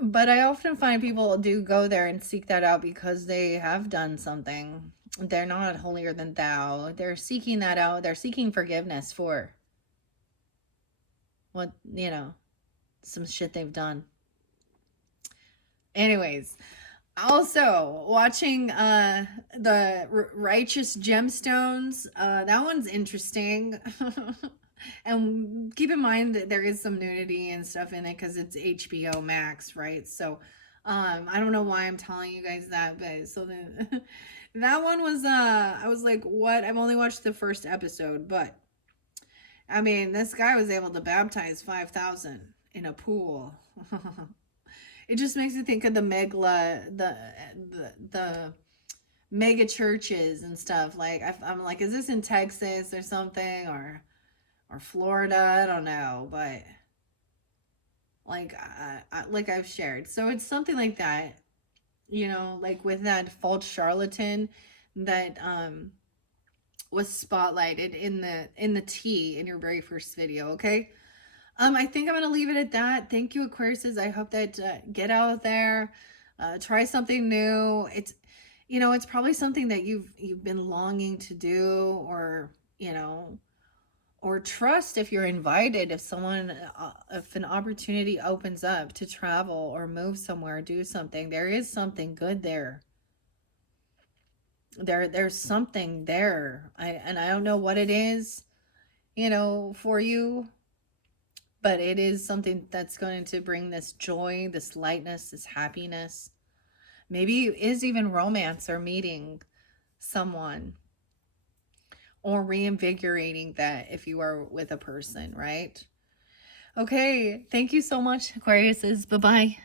But I often find people do go there and seek that out because they have done something. They're not holier than thou. They're seeking that out. They're seeking forgiveness for what, some shit they've done. Anyways, also watching the Righteous Gemstones. That one's interesting. And keep in mind that there is some nudity and stuff in it because it's HBO Max, right? So I don't know why I'm telling you guys that, but so then that one was I was like, what? I've only watched the first episode, but I mean, this guy was able to baptize 5,000 in a pool. It just makes me think of the the mega churches and stuff. Like I'm like, is this in Texas or something, or Florida? I don't know, but like I've shared, so it's something like that. Like with that false charlatan that was spotlighted in the tea in your very first video. Okay. I think I'm gonna leave it at that. Thank you, Aquariuses. I hope that get out there, try something new. It's probably something that you've been longing to do, or trust if you're invited. If an opportunity opens up to travel or move somewhere, do something. There is something good there. There's something there. I don't know what it is, for you. But it is something that's going to bring this joy, this lightness, this happiness. Maybe it is even romance or meeting someone or reinvigorating that if you are with a person, right? Okay. Thank you so much, Aquariuses. Bye-bye.